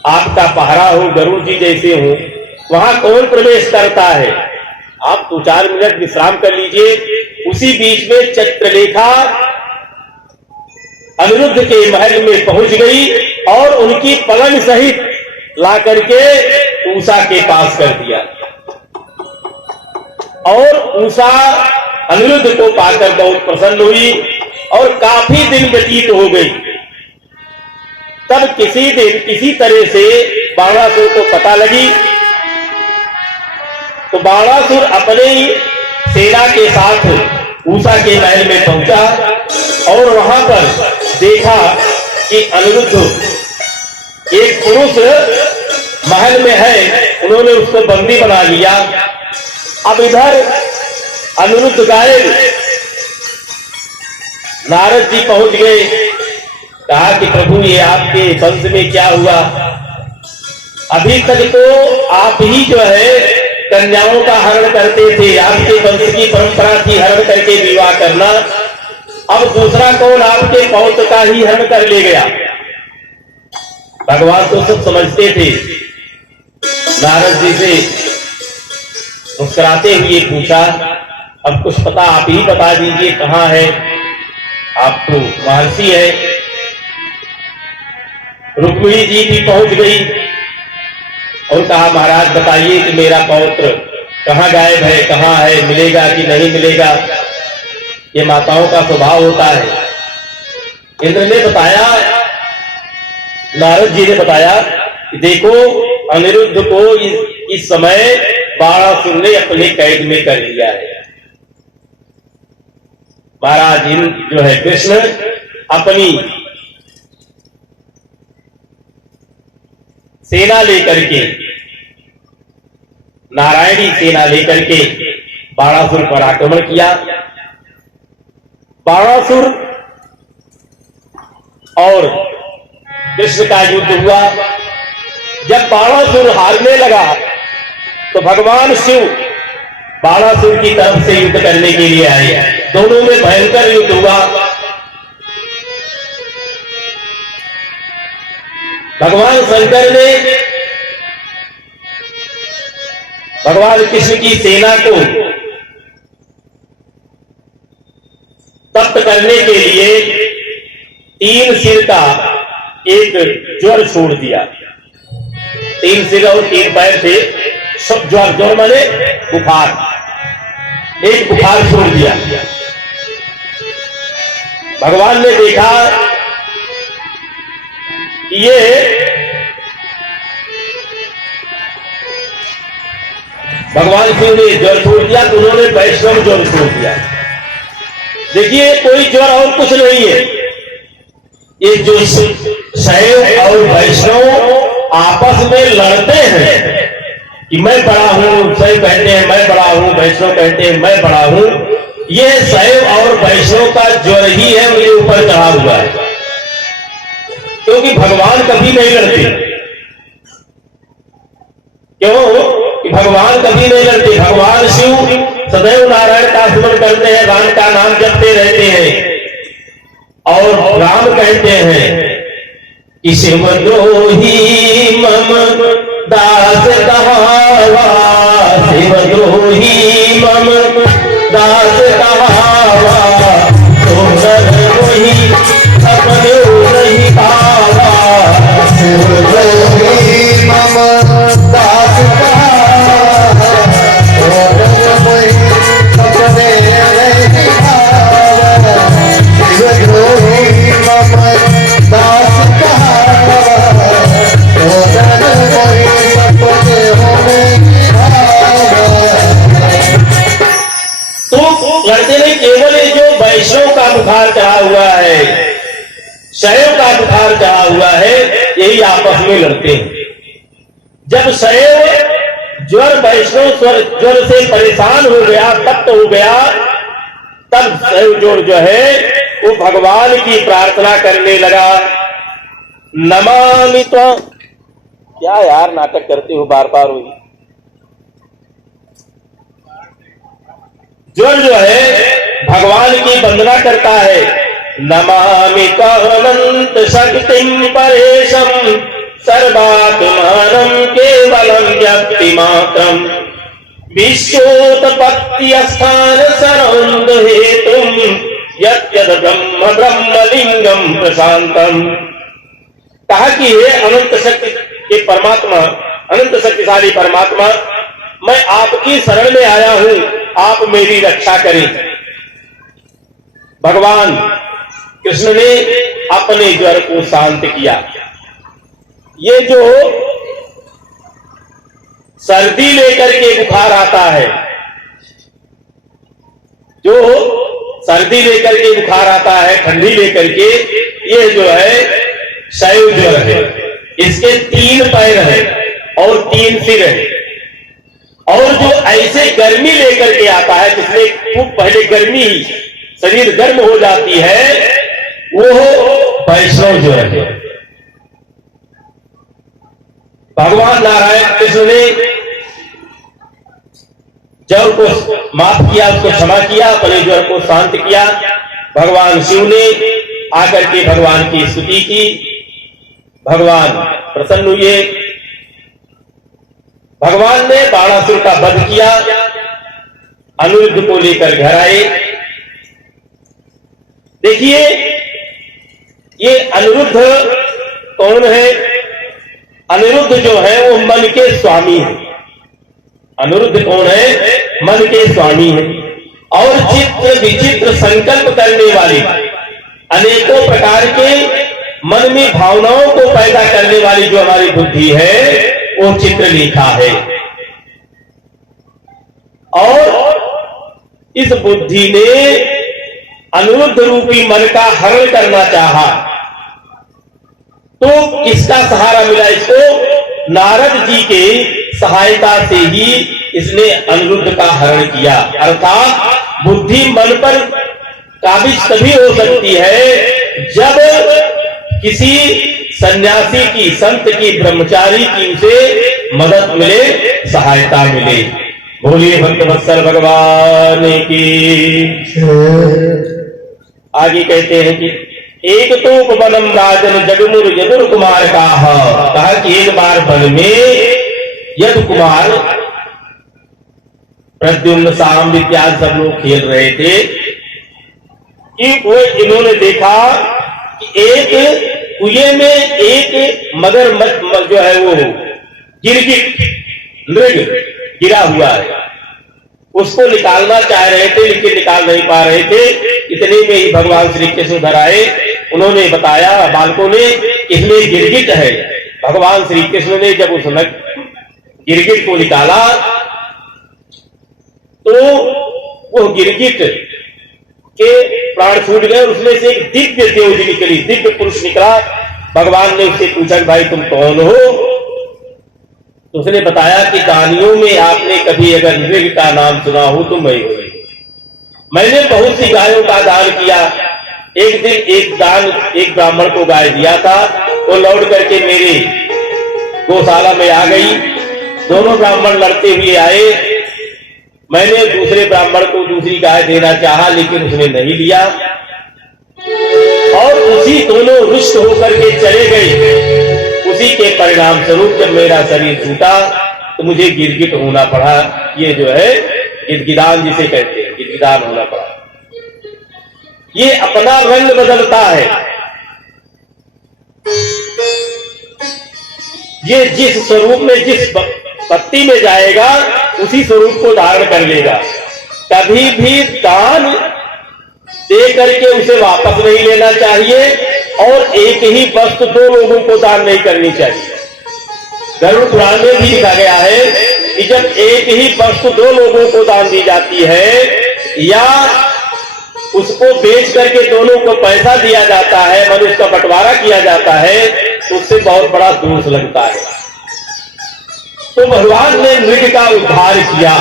आपका पहरा हो गरुड़ जी जैसे हूं, वहां कौन प्रवेश करता है? आप 2-4 मिनट विश्राम कर लीजिए। उसी बीच में चित्रलेखा अनिरुद्ध के महल में पहुंच गई और उनकी पलंग सहित ला करके उषा के पास कर दिया। और उषा अनिरुद्ध को पाकर बहुत प्रसन्न हुई और काफी दिन व्यतीत हो गई। तब किसी दिन किसी तरह से बाणासुर को पता लगी, तो बाणासुर अपने ही सेना के साथ उषा के महल में पहुंचा और वहां पर देखा कि अनिरुद्ध एक पुरुष महल में है, उन्होंने उसको बंदी बना लिया। अब इधर अनिरुद्ध गायब, नारद जी पहुंच गए, कहा कि प्रभु ये आपके वंश में क्या हुआ? अभी तक तो आप ही जो है कन्याओं का हरण करते थे, आपके वंश की परंपरा थी हरण करके विवाह करना। अब दूसरा कौन आपके पौत्र का ही हरण कर ले गया? भगवान तो सब समझते थे। नारद जी से मुस्कुराते हुए पूछा, अब कुछ पता आप ही बता दीजिए, कहां है? आप तो महर्षि है। रुक्मिणी जी भी पहुंच गई और कहा, महाराज बताइए कि मेरा पौत्र कहां गायब है, कहां है, मिलेगा कि नहीं मिलेगा? ये माताओं का स्वभाव होता है। इंद्र ने बताया, नारद जी ने बताया कि देखो अनिरुद्ध को इस समय बाणासुर ने अपने कैद में कर लिया है। महाराज इन जो है कृष्ण अपनी सेना लेकर के, नारायणी सेना लेकर के बाणासुर पर आक्रमण किया। बाणासुर और कृष्ण का युद्ध हुआ। जब बाणासुर हारने लगा तो भगवान शिव बाणासुर की तरफ से युद्ध करने के लिए आए। दोनों में भयंकर युद्ध हुआ। भगवान शंकर ने भगवान कृष्ण की सेना को तप्त करने के लिए 3 सिर का एक ज्वर छोड़ दिया। 3 सिर और 3 पैर थे, सब ज्वर, ज्वर माने बुखार, एक बुखार छोड़ दिया। भगवान ने देखा कि ये भगवान शिव ने ज्वर छोड़ दिया तो उन्होंने वैष्णव ज्वर छोड़ दिया। देखिए कोई ज्वर और कुछ नहीं है, ये जो शैव और वैष्णव आपस में लड़ते हैं कि मैं बड़ा हूं, शैव कहते हैं मैं बड़ा हूं, वैष्णव कहते हैं मैं बड़ा हूं, ये शैव और वैष्णव का ज्वर ही है, उनके ऊपर चढ़ा हुआ है। क्योंकि भगवान कभी नहीं लड़ते। क्यों? कि भगवान कभी नहीं लड़ते। भगवान शिव सदैव नारायण का स्मरण करते हैं, राम का नाम जपते रहते हैं और राम कहते हैं कि शिवद्रोही मम दास कहावा, शिवद्रोही मम दास कहावा, तो वही अपने नहीं पावा, शिवद्रोही मम दास कहावा, तो वही अपने नहीं पावा, शिवद्रोही मम दास कहावा, तो वही अपने नहीं पावा। तो लड़ते में केवल जो वैष्णव का बुखार चढ़ा हुआ है, शैव का बुखार चढ़ा हुआ है, यही आपस में लड़ते हैं। जब शैव ज्वर वैष्णव ज्वर से परेशान हो गया, तप्त हो गया, तब शैव ज्वर जो है वो भगवान की प्रार्थना करने लगा, नमामि त्वां। क्या यार नाटक करते हो बार बार? हुई ज्वर जो है भगवान की वंदना करता है। नमामि अनंत शक्तिं परेशम सर्वात्मानं केवलं व्यक्ति मात्रम विश्वोत्पत्ति स्थान सरोन्द हेतुम यद्यद ब्रह्म ब्रह्मलिंगम प्रशांतम। कहा कि हे अनंत शक्ति के परमात्मा, अनंत शक्तिशाली परमात्मा, मैं आपकी शरण में आया हूं, आप मेरी रक्षा करें। भगवान कृष्ण ने अपने ज्वर को शांत किया। ये जो सर्दी लेकर के बुखार आता है, जो सर्दी लेकर के बुखार आता है, ठंडी लेकर के, ये जो है शैव ज्वर है। इसके 3 पैर हैं और 3 सिर हैं। और जो ऐसे गर्मी लेकर के आता है, जिसमें खूब पहले गर्मी ही शरीर गर्म हो जाती है, वो वैष्णव ज्वर है। भगवान नारायण कृष्ण ने ज्वर को माफ किया, उसको क्षमा किया, अपने ज्वर को शांत किया। भगवान शिव ने आकर के भगवान की स्तुति की, भगवान प्रसन्न हुए। भगवान ने बाणासुर का वध किया, अनिरुद्ध को लेकर घर आए। देखिए, ये अनिरुद्ध कौन है? अनिरुद्ध जो है वो मन के स्वामी है। अनिरुद्ध कौन है? मन के स्वामी है। और चित्र विचित्र संकल्प करने वाली, अनेकों प्रकार के मन में भावनाओं को पैदा करने वाली जो हमारी बुद्धि है, वो चित्रलेखा है। और इस बुद्धि ने अनिरुद्ध रूपी मन का हरण करना चाहा, तो किसका सहारा मिला इसको? नारद जी के सहायता से ही इसने अनिरुद्ध का हरण किया। अर्थात बुद्धि मन पर काबिज तभी हो सकती है जब किसी सन्यासी की, संत की, ब्रह्मचारी की उसे मदद मिले, सहायता मिले। बोलिए भक्तवत्सल भगवान की। आगे कहते हैं कि एक तो उपवनम राजन जगमुर यदुर कुमार कहा कि एक बार वन में यदु कुमार, प्रद्युम्न, साम इत्यादि सब लोग खेल रहे थे कि वो इन्होंने देखा कि एक कुएं में एक मगरमच्छ जो है वो गिरगिट, मृग गिरा हुआ है। उसको निकालना चाह रहे थे लेकिन निकाल नहीं पा रहे थे। इतने में ही भगवान श्री कृष्ण उधर आए। उन्होंने बताया बालकों ने, इसमें गिरगिट है। भगवान श्री कृष्ण ने जब उस गिरगिट को निकाला तो वो गिरगिट के प्राण छूट गए। उसमें से एक दिव्य देवजी निकली, दिव्य पुरुष निकला। भगवान ने उससे पूछा, भाई तुम कौन हो? तो उसने बताया कि कहानियों में आपने कभी अगर मृग का नाम सुना हो तो मैं हूं। मैंने बहुत सी गायों का दान किया। एक दिन एक ब्राह्मण को गाय दिया था, वो लौट करके मेरे गौशाला में आ गई। दोनों ब्राह्मण लड़ते हुए आए। मैंने दूसरे ब्राह्मण को दूसरी गाय देना चाहा लेकिन उसने नहीं लिया और उसी दोनों रुष्ट होकर के चले गए। उसी के परिणाम स्वरूप जब मेरा शरीर छूटा तो मुझे गिरगिट होना पड़ा। ये जो है गिदगिदान जिसे कहते हैं, गिदगिदान होना पड़ा। ये अपना रंग बदलता है। ये जिस स्वरूप में, जिस पत्ती में जाएगा उसी स्वरूप को धारण कर लेगा। कभी भी दान दे करके उसे वापस नहीं लेना चाहिए और एक ही वस्तु 2 लोगों को दान नहीं करनी चाहिए। गरुड़ पुराण में भी लिखा गया है कि जब एक ही वस्तु 2 लोगों को दान दी जाती है या उसको बेच करके दोनों को पैसा दिया जाता है, मतलब उसका बंटवारा किया जाता है, तो उससे बहुत बड़ा दोष लगता है। तो भगवान ने मृग का उद्धार किया।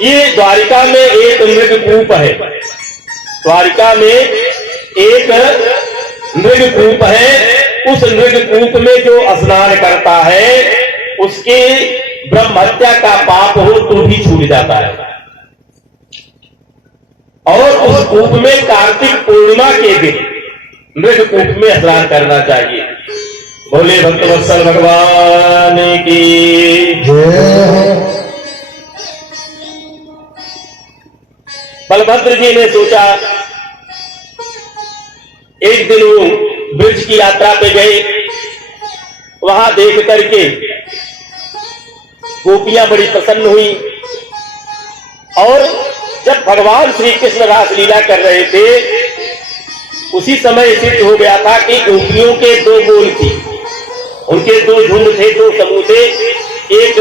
ये द्वारिका में एक मृगकूप है। द्वारिका में एक मृगकूप है। उस मृगकूप में जो स्नान करता है उसके ब्रह्म हत्या का पाप हो तो भी छूट जाता है। और उस कूप में कार्तिक पूर्णिमा के दिन मृगकूप में स्नान करना चाहिए। बोले भक्तवत्सल भगवान की जय। बलभद्र जी ने सोचा, एक दिन वो ब्रज की यात्रा पे गए, वहां देख करके गोपियां बड़ी प्रसन्न हुई और जब भगवान श्री कृष्ण रासलीला कर रहे थे उसी समय सिद्ध हो गया था कि गोपियों के दो गोल थी, उनके दो झुंड थे, दो समूह थे। एक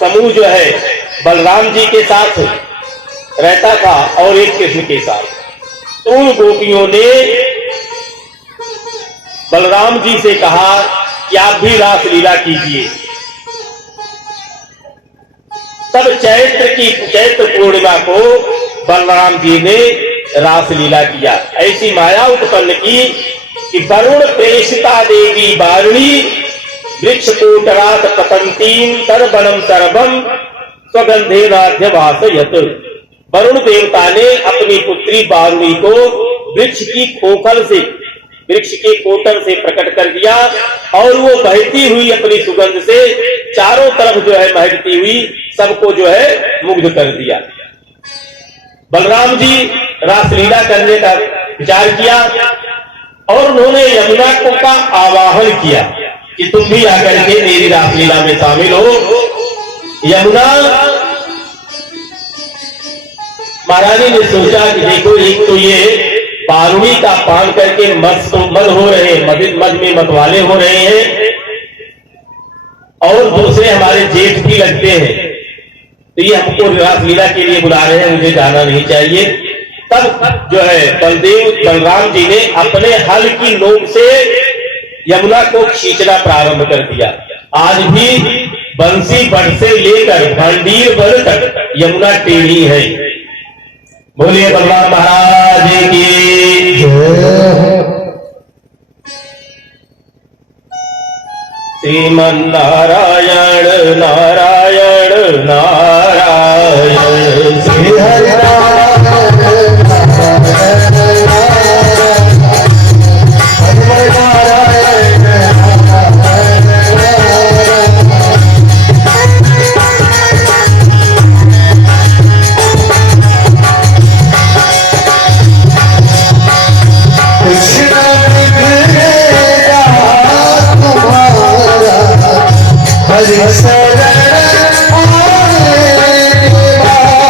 समूह जो है बलराम जी के साथ रहता था और एक कृष्ण के साथ। तो उन गोपियों ने बलराम जी से कहा कि आप भी रासलीला कीजिए। तब चैत्र पूर्णिमा को बलराम जी ने रासलीला किया। ऐसी माया उत्पन्न की कि वरुण प्रेषिता देवी बारुणी वृक्ष कोटरात पतंतीन तरबनम सर्वम स्वगंधेनाध्यवासयत। वरुण देवता ने अपनी पुत्री बारुणी को वृक्ष की खोखल से, वृक्ष के कोटर से प्रकट कर दिया और वो बहती हुई अपनी सुगंध से चारों तरफ जो है महकती हुई सबको जो है मुग्ध कर दिया। बलराम जी रासलीला करने का विचार किया और उन्होंने यमुना को का आवाहन किया कि तुम भी आकर के मेरी रासलीला में शामिल हो। यमुना महारानी ने सोचा कि देखो, एक तो ये बारुणी का पान करके मद हो रहे हैं, मद में मतवाले हो रहे हैं और दूसरे हमारे जेठ भी लगते हैं, तो ये हमको रासलीला के लिए बुला रहे हैं, मुझे जाना नहीं चाहिए। तब जो है बलराम जी ने अपने हल की नोक से यमुना को खींचना प्रारंभ कर दिया। आज भी बंसी बट से लेकर भंडीर बल तक यमुना टेढ़ी है। बोलिए बलराम महाराज की जय। श्रीमन नारायण नारायण नारायण श्री हरि हरि शरण आने के बाद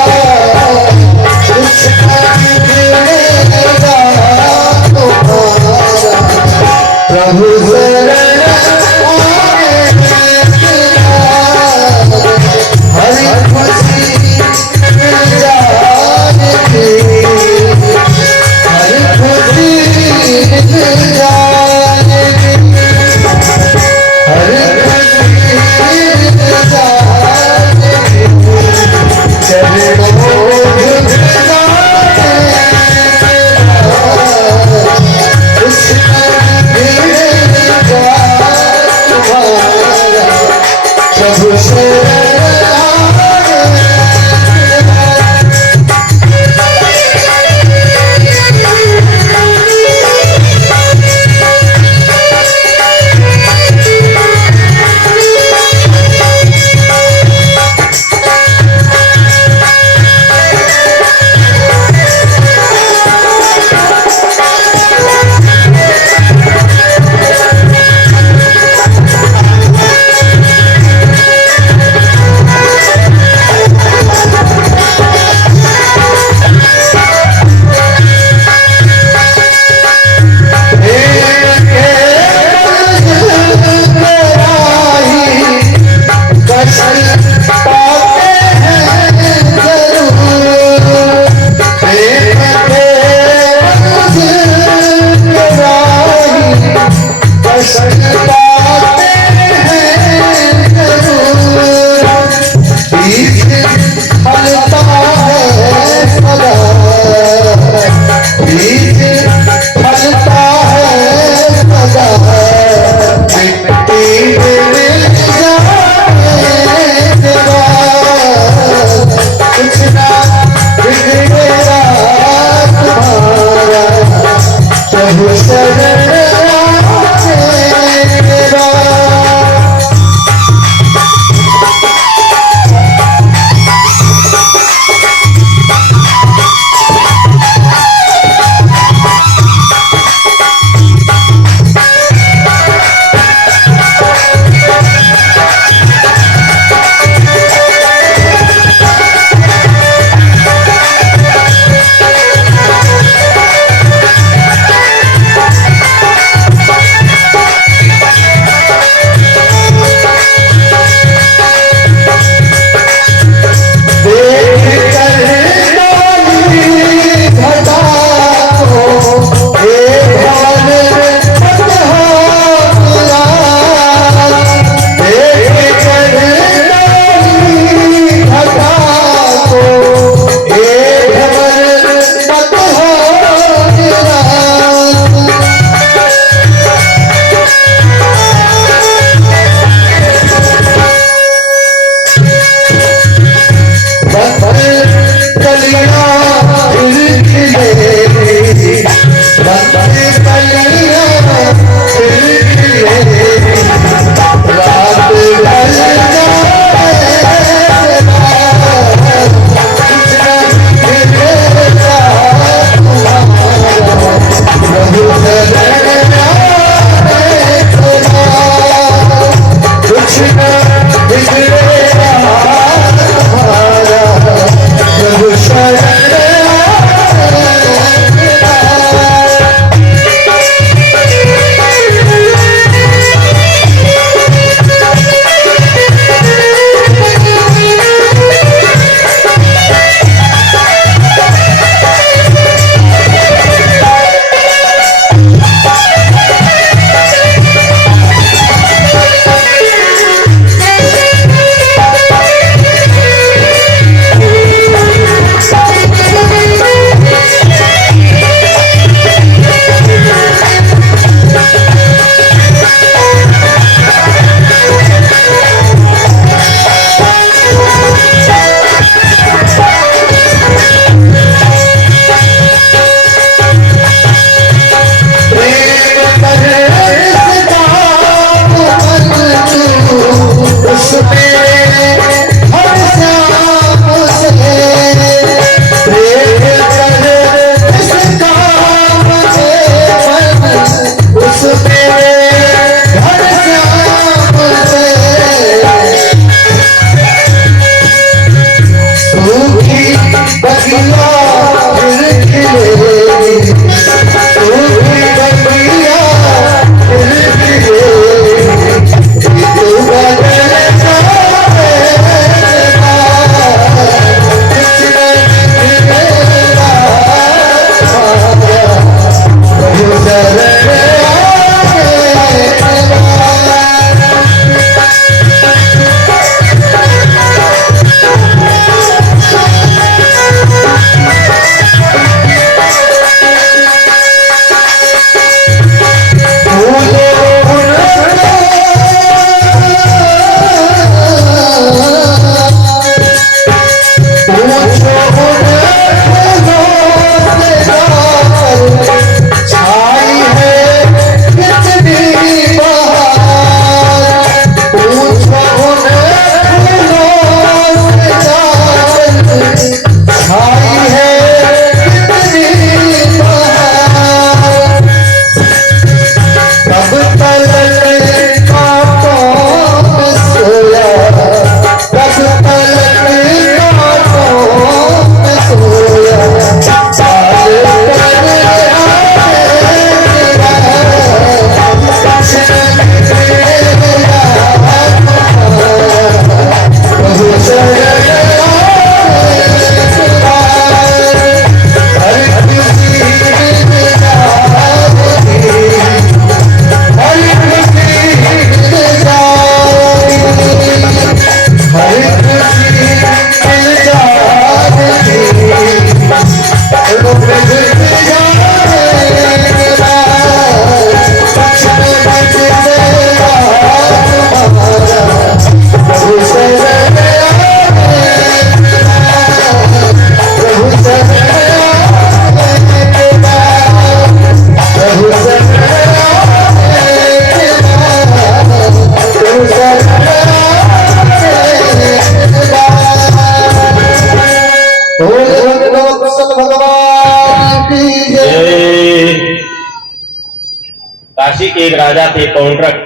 राजा थे पौंड्रक,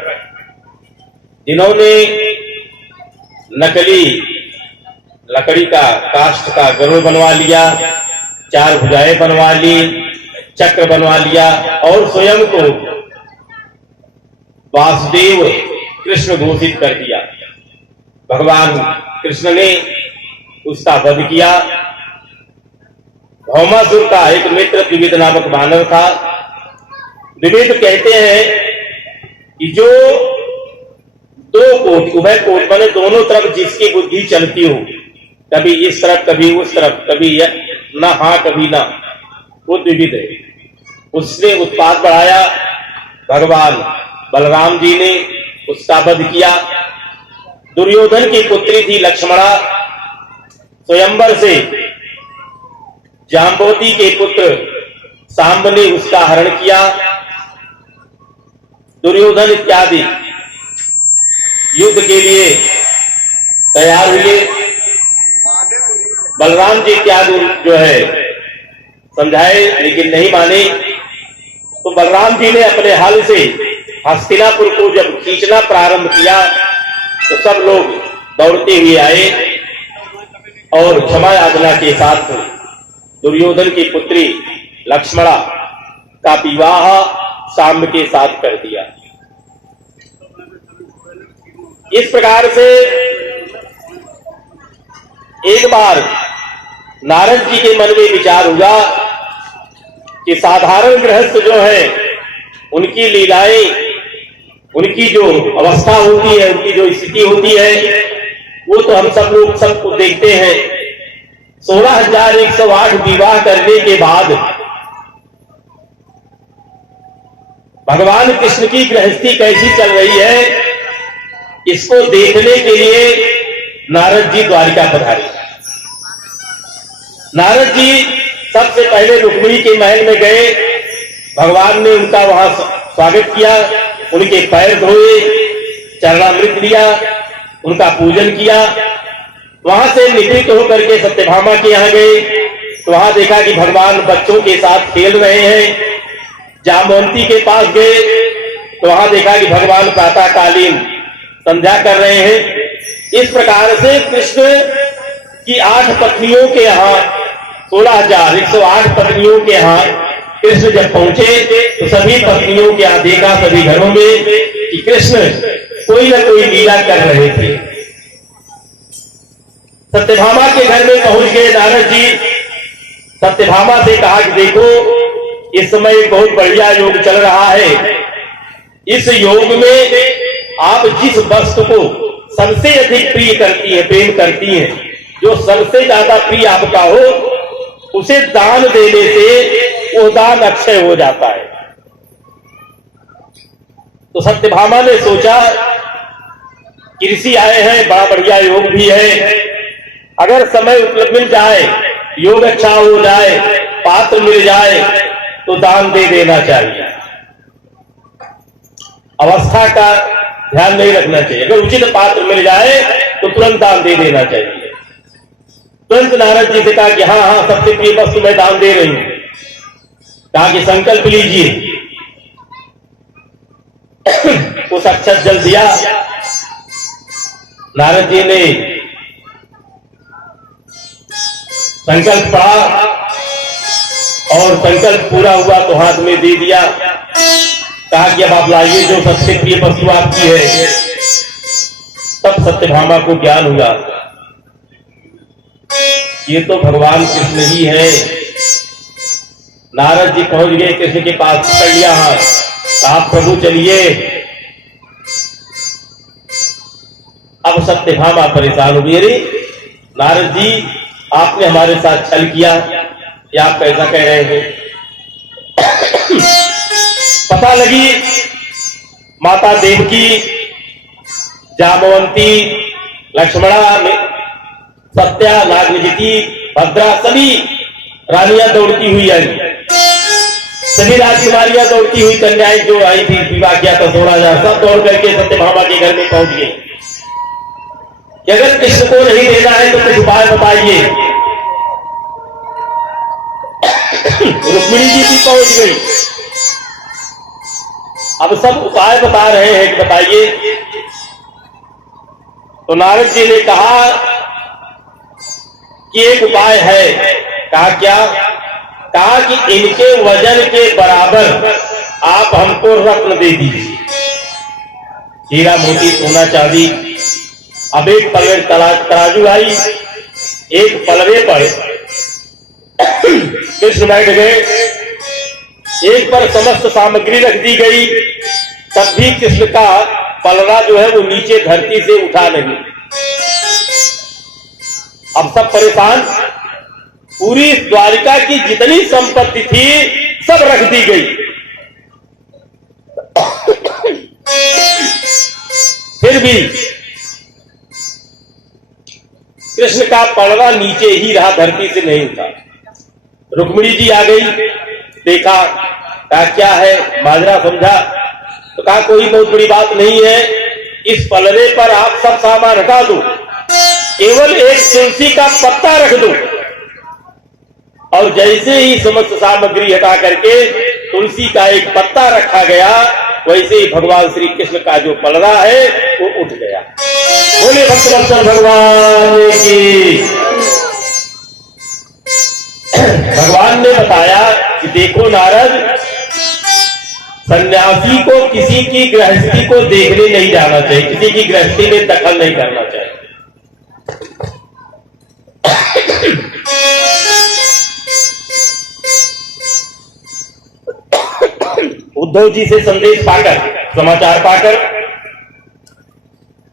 जिन्होंने नकली लकड़ी का काष्ठ का गरुड़ बनवा लिया, 4 भुजाएं बनवा ली, चक्र बनवा लिया और स्वयं को वासुदेव कृष्ण घोषित कर दिया। भगवान कृष्ण ने उसका वध किया। भौमासुर का एक मित्र द्विविद नामक वानर था। द्विविद कहते हैं कि जो 2 कोट, उभय कोट माने दोनों तरफ जिसकी बुद्धि चलती हो, कभी इस तरफ कभी उस तरफ, कभी ना हाँ कभी ना, वो द्विविद है। उसने उत्पात बढ़ाया। भगवान बलराम जी ने उसका वध किया। दुर्योधन की पुत्री थी लक्ष्मणा, स्वयंवर से जाम्बवती के पुत्र सांब ने उसका हरण किया। दुर्योधन इत्यादि युद्ध के लिए तैयार हुए। बलराम जी इत्यादि जो है समझाए लेकिन नहीं माने। तो बलराम जी ने अपने हल से हस्तिनापुर को जब खींचना प्रारंभ किया तो सब लोग दौड़ते हुए आए और क्षमा याचना के साथ दुर्योधन की पुत्री लक्ष्मणा का विवाह सांब के साथ कर दिया। इस प्रकार से एक बार नारद जी के मन में विचार हुआ कि साधारण गृहस्थ जो है उनकी लीलाएं, उनकी जो अवस्था होती है, उनकी जो स्थिति होती है, वो तो हम सब लोग सबको देखते हैं। 16,108 विवाह करने के बाद भगवान कृष्ण की गृहस्थी कैसी चल रही है, इसको देखने के लिए नारद जी द्वारिका पधारे। नारद जी सबसे पहले रुक्मिणी के महल में गए। भगवान ने उनका वहां स्वागत किया, उनके पैर धोए, चरणामृत लिया, उनका पूजन किया। वहां से निवृत्त होकर के सत्यभामा के यहां गए तो वहां देखा कि भगवान बच्चों के साथ खेल रहे हैं। जामवंती के पास गए तो वहां देखा कि भगवान प्रातःकालीन संध्या कर रहे हैं। इस प्रकार से कृष्ण की 8 पत्नियों के यहाँ 16,108 पत्नियों के यहाँ कृष्ण जब पहुंचे तो सभी पत्नियों के यहाँ देखा, सभी घरों में कि कृष्ण कोई न कोई लीला कर रहे थे। सत्यभामा के घर में पहुंच गए नारद जी। सत्यभामा से कहा कि देखो, इस समय एक बहुत बढ़िया योग चल रहा है। इस योग में आप जिस वस्तु को सबसे अधिक प्रिय करती है, प्रेम करती हैं, जो सबसे ज्यादा प्रिय आपका हो, उसे दान देने से वो दान अक्षय हो जाता है। तो सत्यभामा ने सोचा कि ऋषि आए हैं, बड़ा बढ़िया योग भी है, अगर समय उपलब्ध मिल जाए, योग अच्छा हो जाए, पात्र मिल जाए तो दान दे देना चाहिए। अवस्था का ध्यान नहीं रखना चाहिए। अगर उचित पात्र मिल जाए तो तुरंत दान दे देना चाहिए। तुरंत नारद जी से कहा कि हाँ हाँ, सबसे प्रिय वस्तु मैं दान दे रही हूं। कहा कि संकल्प लीजिए। उस अक्षत जल दिया। नारद जी ने संकल्प पढ़ा और संकल्प पूरा हुआ तो हाथ में दे दिया। कहा कि अब आप लाइए जो सबसे प्रिय वस्तु आपकी है। तब सत्यभामा को ज्ञान हुआ, ये तो भगवान कृष्ण ही है। नारद जी पहुंच गए कृष्ण के पास, पकड़ लिया हाथ। आप प्रभु चलिए। अब सत्यभामा परेशान हुई, अरे नारद जी, आपने हमारे साथ छल किया, या आप कैसा कह रहे हैं? पता लगी माता देवकी, जामवंती, लक्ष्मणा, सत्या, नागनिधि, भद्रा, सभी रानियां दौड़ती हुई आई। सभी राजकुमारियां दौड़ती हुई कन्याएं जो आई थी, विवाह किया था 16,000, सब दौड़ करके सत्यभामा के घर में पहुंच गई कि अगर कृष्ण को नहीं देना है तो कुछ उपाय बताइए। रुक्मिणी जी भी पहुंच गई। अब सब उपाय बता रहे हैं कि बताइए। तो नारद जी ने कहा कि एक उपाय है। कहा क्या? कहा कि इनके वजन के बराबर आप हमको रत्न दे दीजिए, हीरा मोती सोना चांदी। अब एक पलवे तराजू आई, एक पलवे पर कृष्ण बैठ गए, एक पर समस्त सामग्री रख दी गई, तब भी कृष्ण का पलड़ा जो है वो नीचे धरती से उठा नहीं। अब सब परेशान, पूरी द्वारिका की जितनी संपत्ति थी सब रख दी गई, फिर भी कृष्ण का पलड़ा नीचे ही रहा, धरती से नहीं उठा। रुक्मिणी जी आ गई, देखा, कहा क्या है, माजरा समझा। तो कहा कोई बहुत बड़ी बात नहीं है, इस पलड़े पर आप सब सामान हटा दो, केवल एक तुलसी का पत्ता रख दो। और जैसे ही समस्त सामग्री हटा करके तुलसी का एक पत्ता रखा गया, वैसे ही भगवान श्री कृष्ण का जो पलड़ा है वो उठ गया। बोले भक्तवत्सल भगवान की। भगवान ने बताया कि देखो नारद, सन्यासी को किसी की गृहस्थी को देखने नहीं जाना चाहिए, किसी की गृहस्थी में दखल नहीं करना चाहिए। उद्धव जी से संदेश पाकर, समाचार पाकर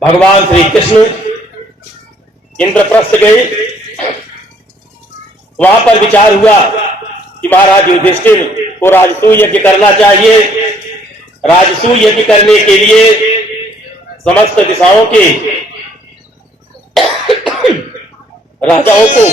भगवान श्री कृष्ण इंद्रप्रस्थ गए। वहां पर विचार हुआ कि महाराज युधिष्ठिर को राजसूय यज्ञ करना चाहिए। राजसूय यज्ञ करने के लिए समस्त दिशाओं के राजाओं को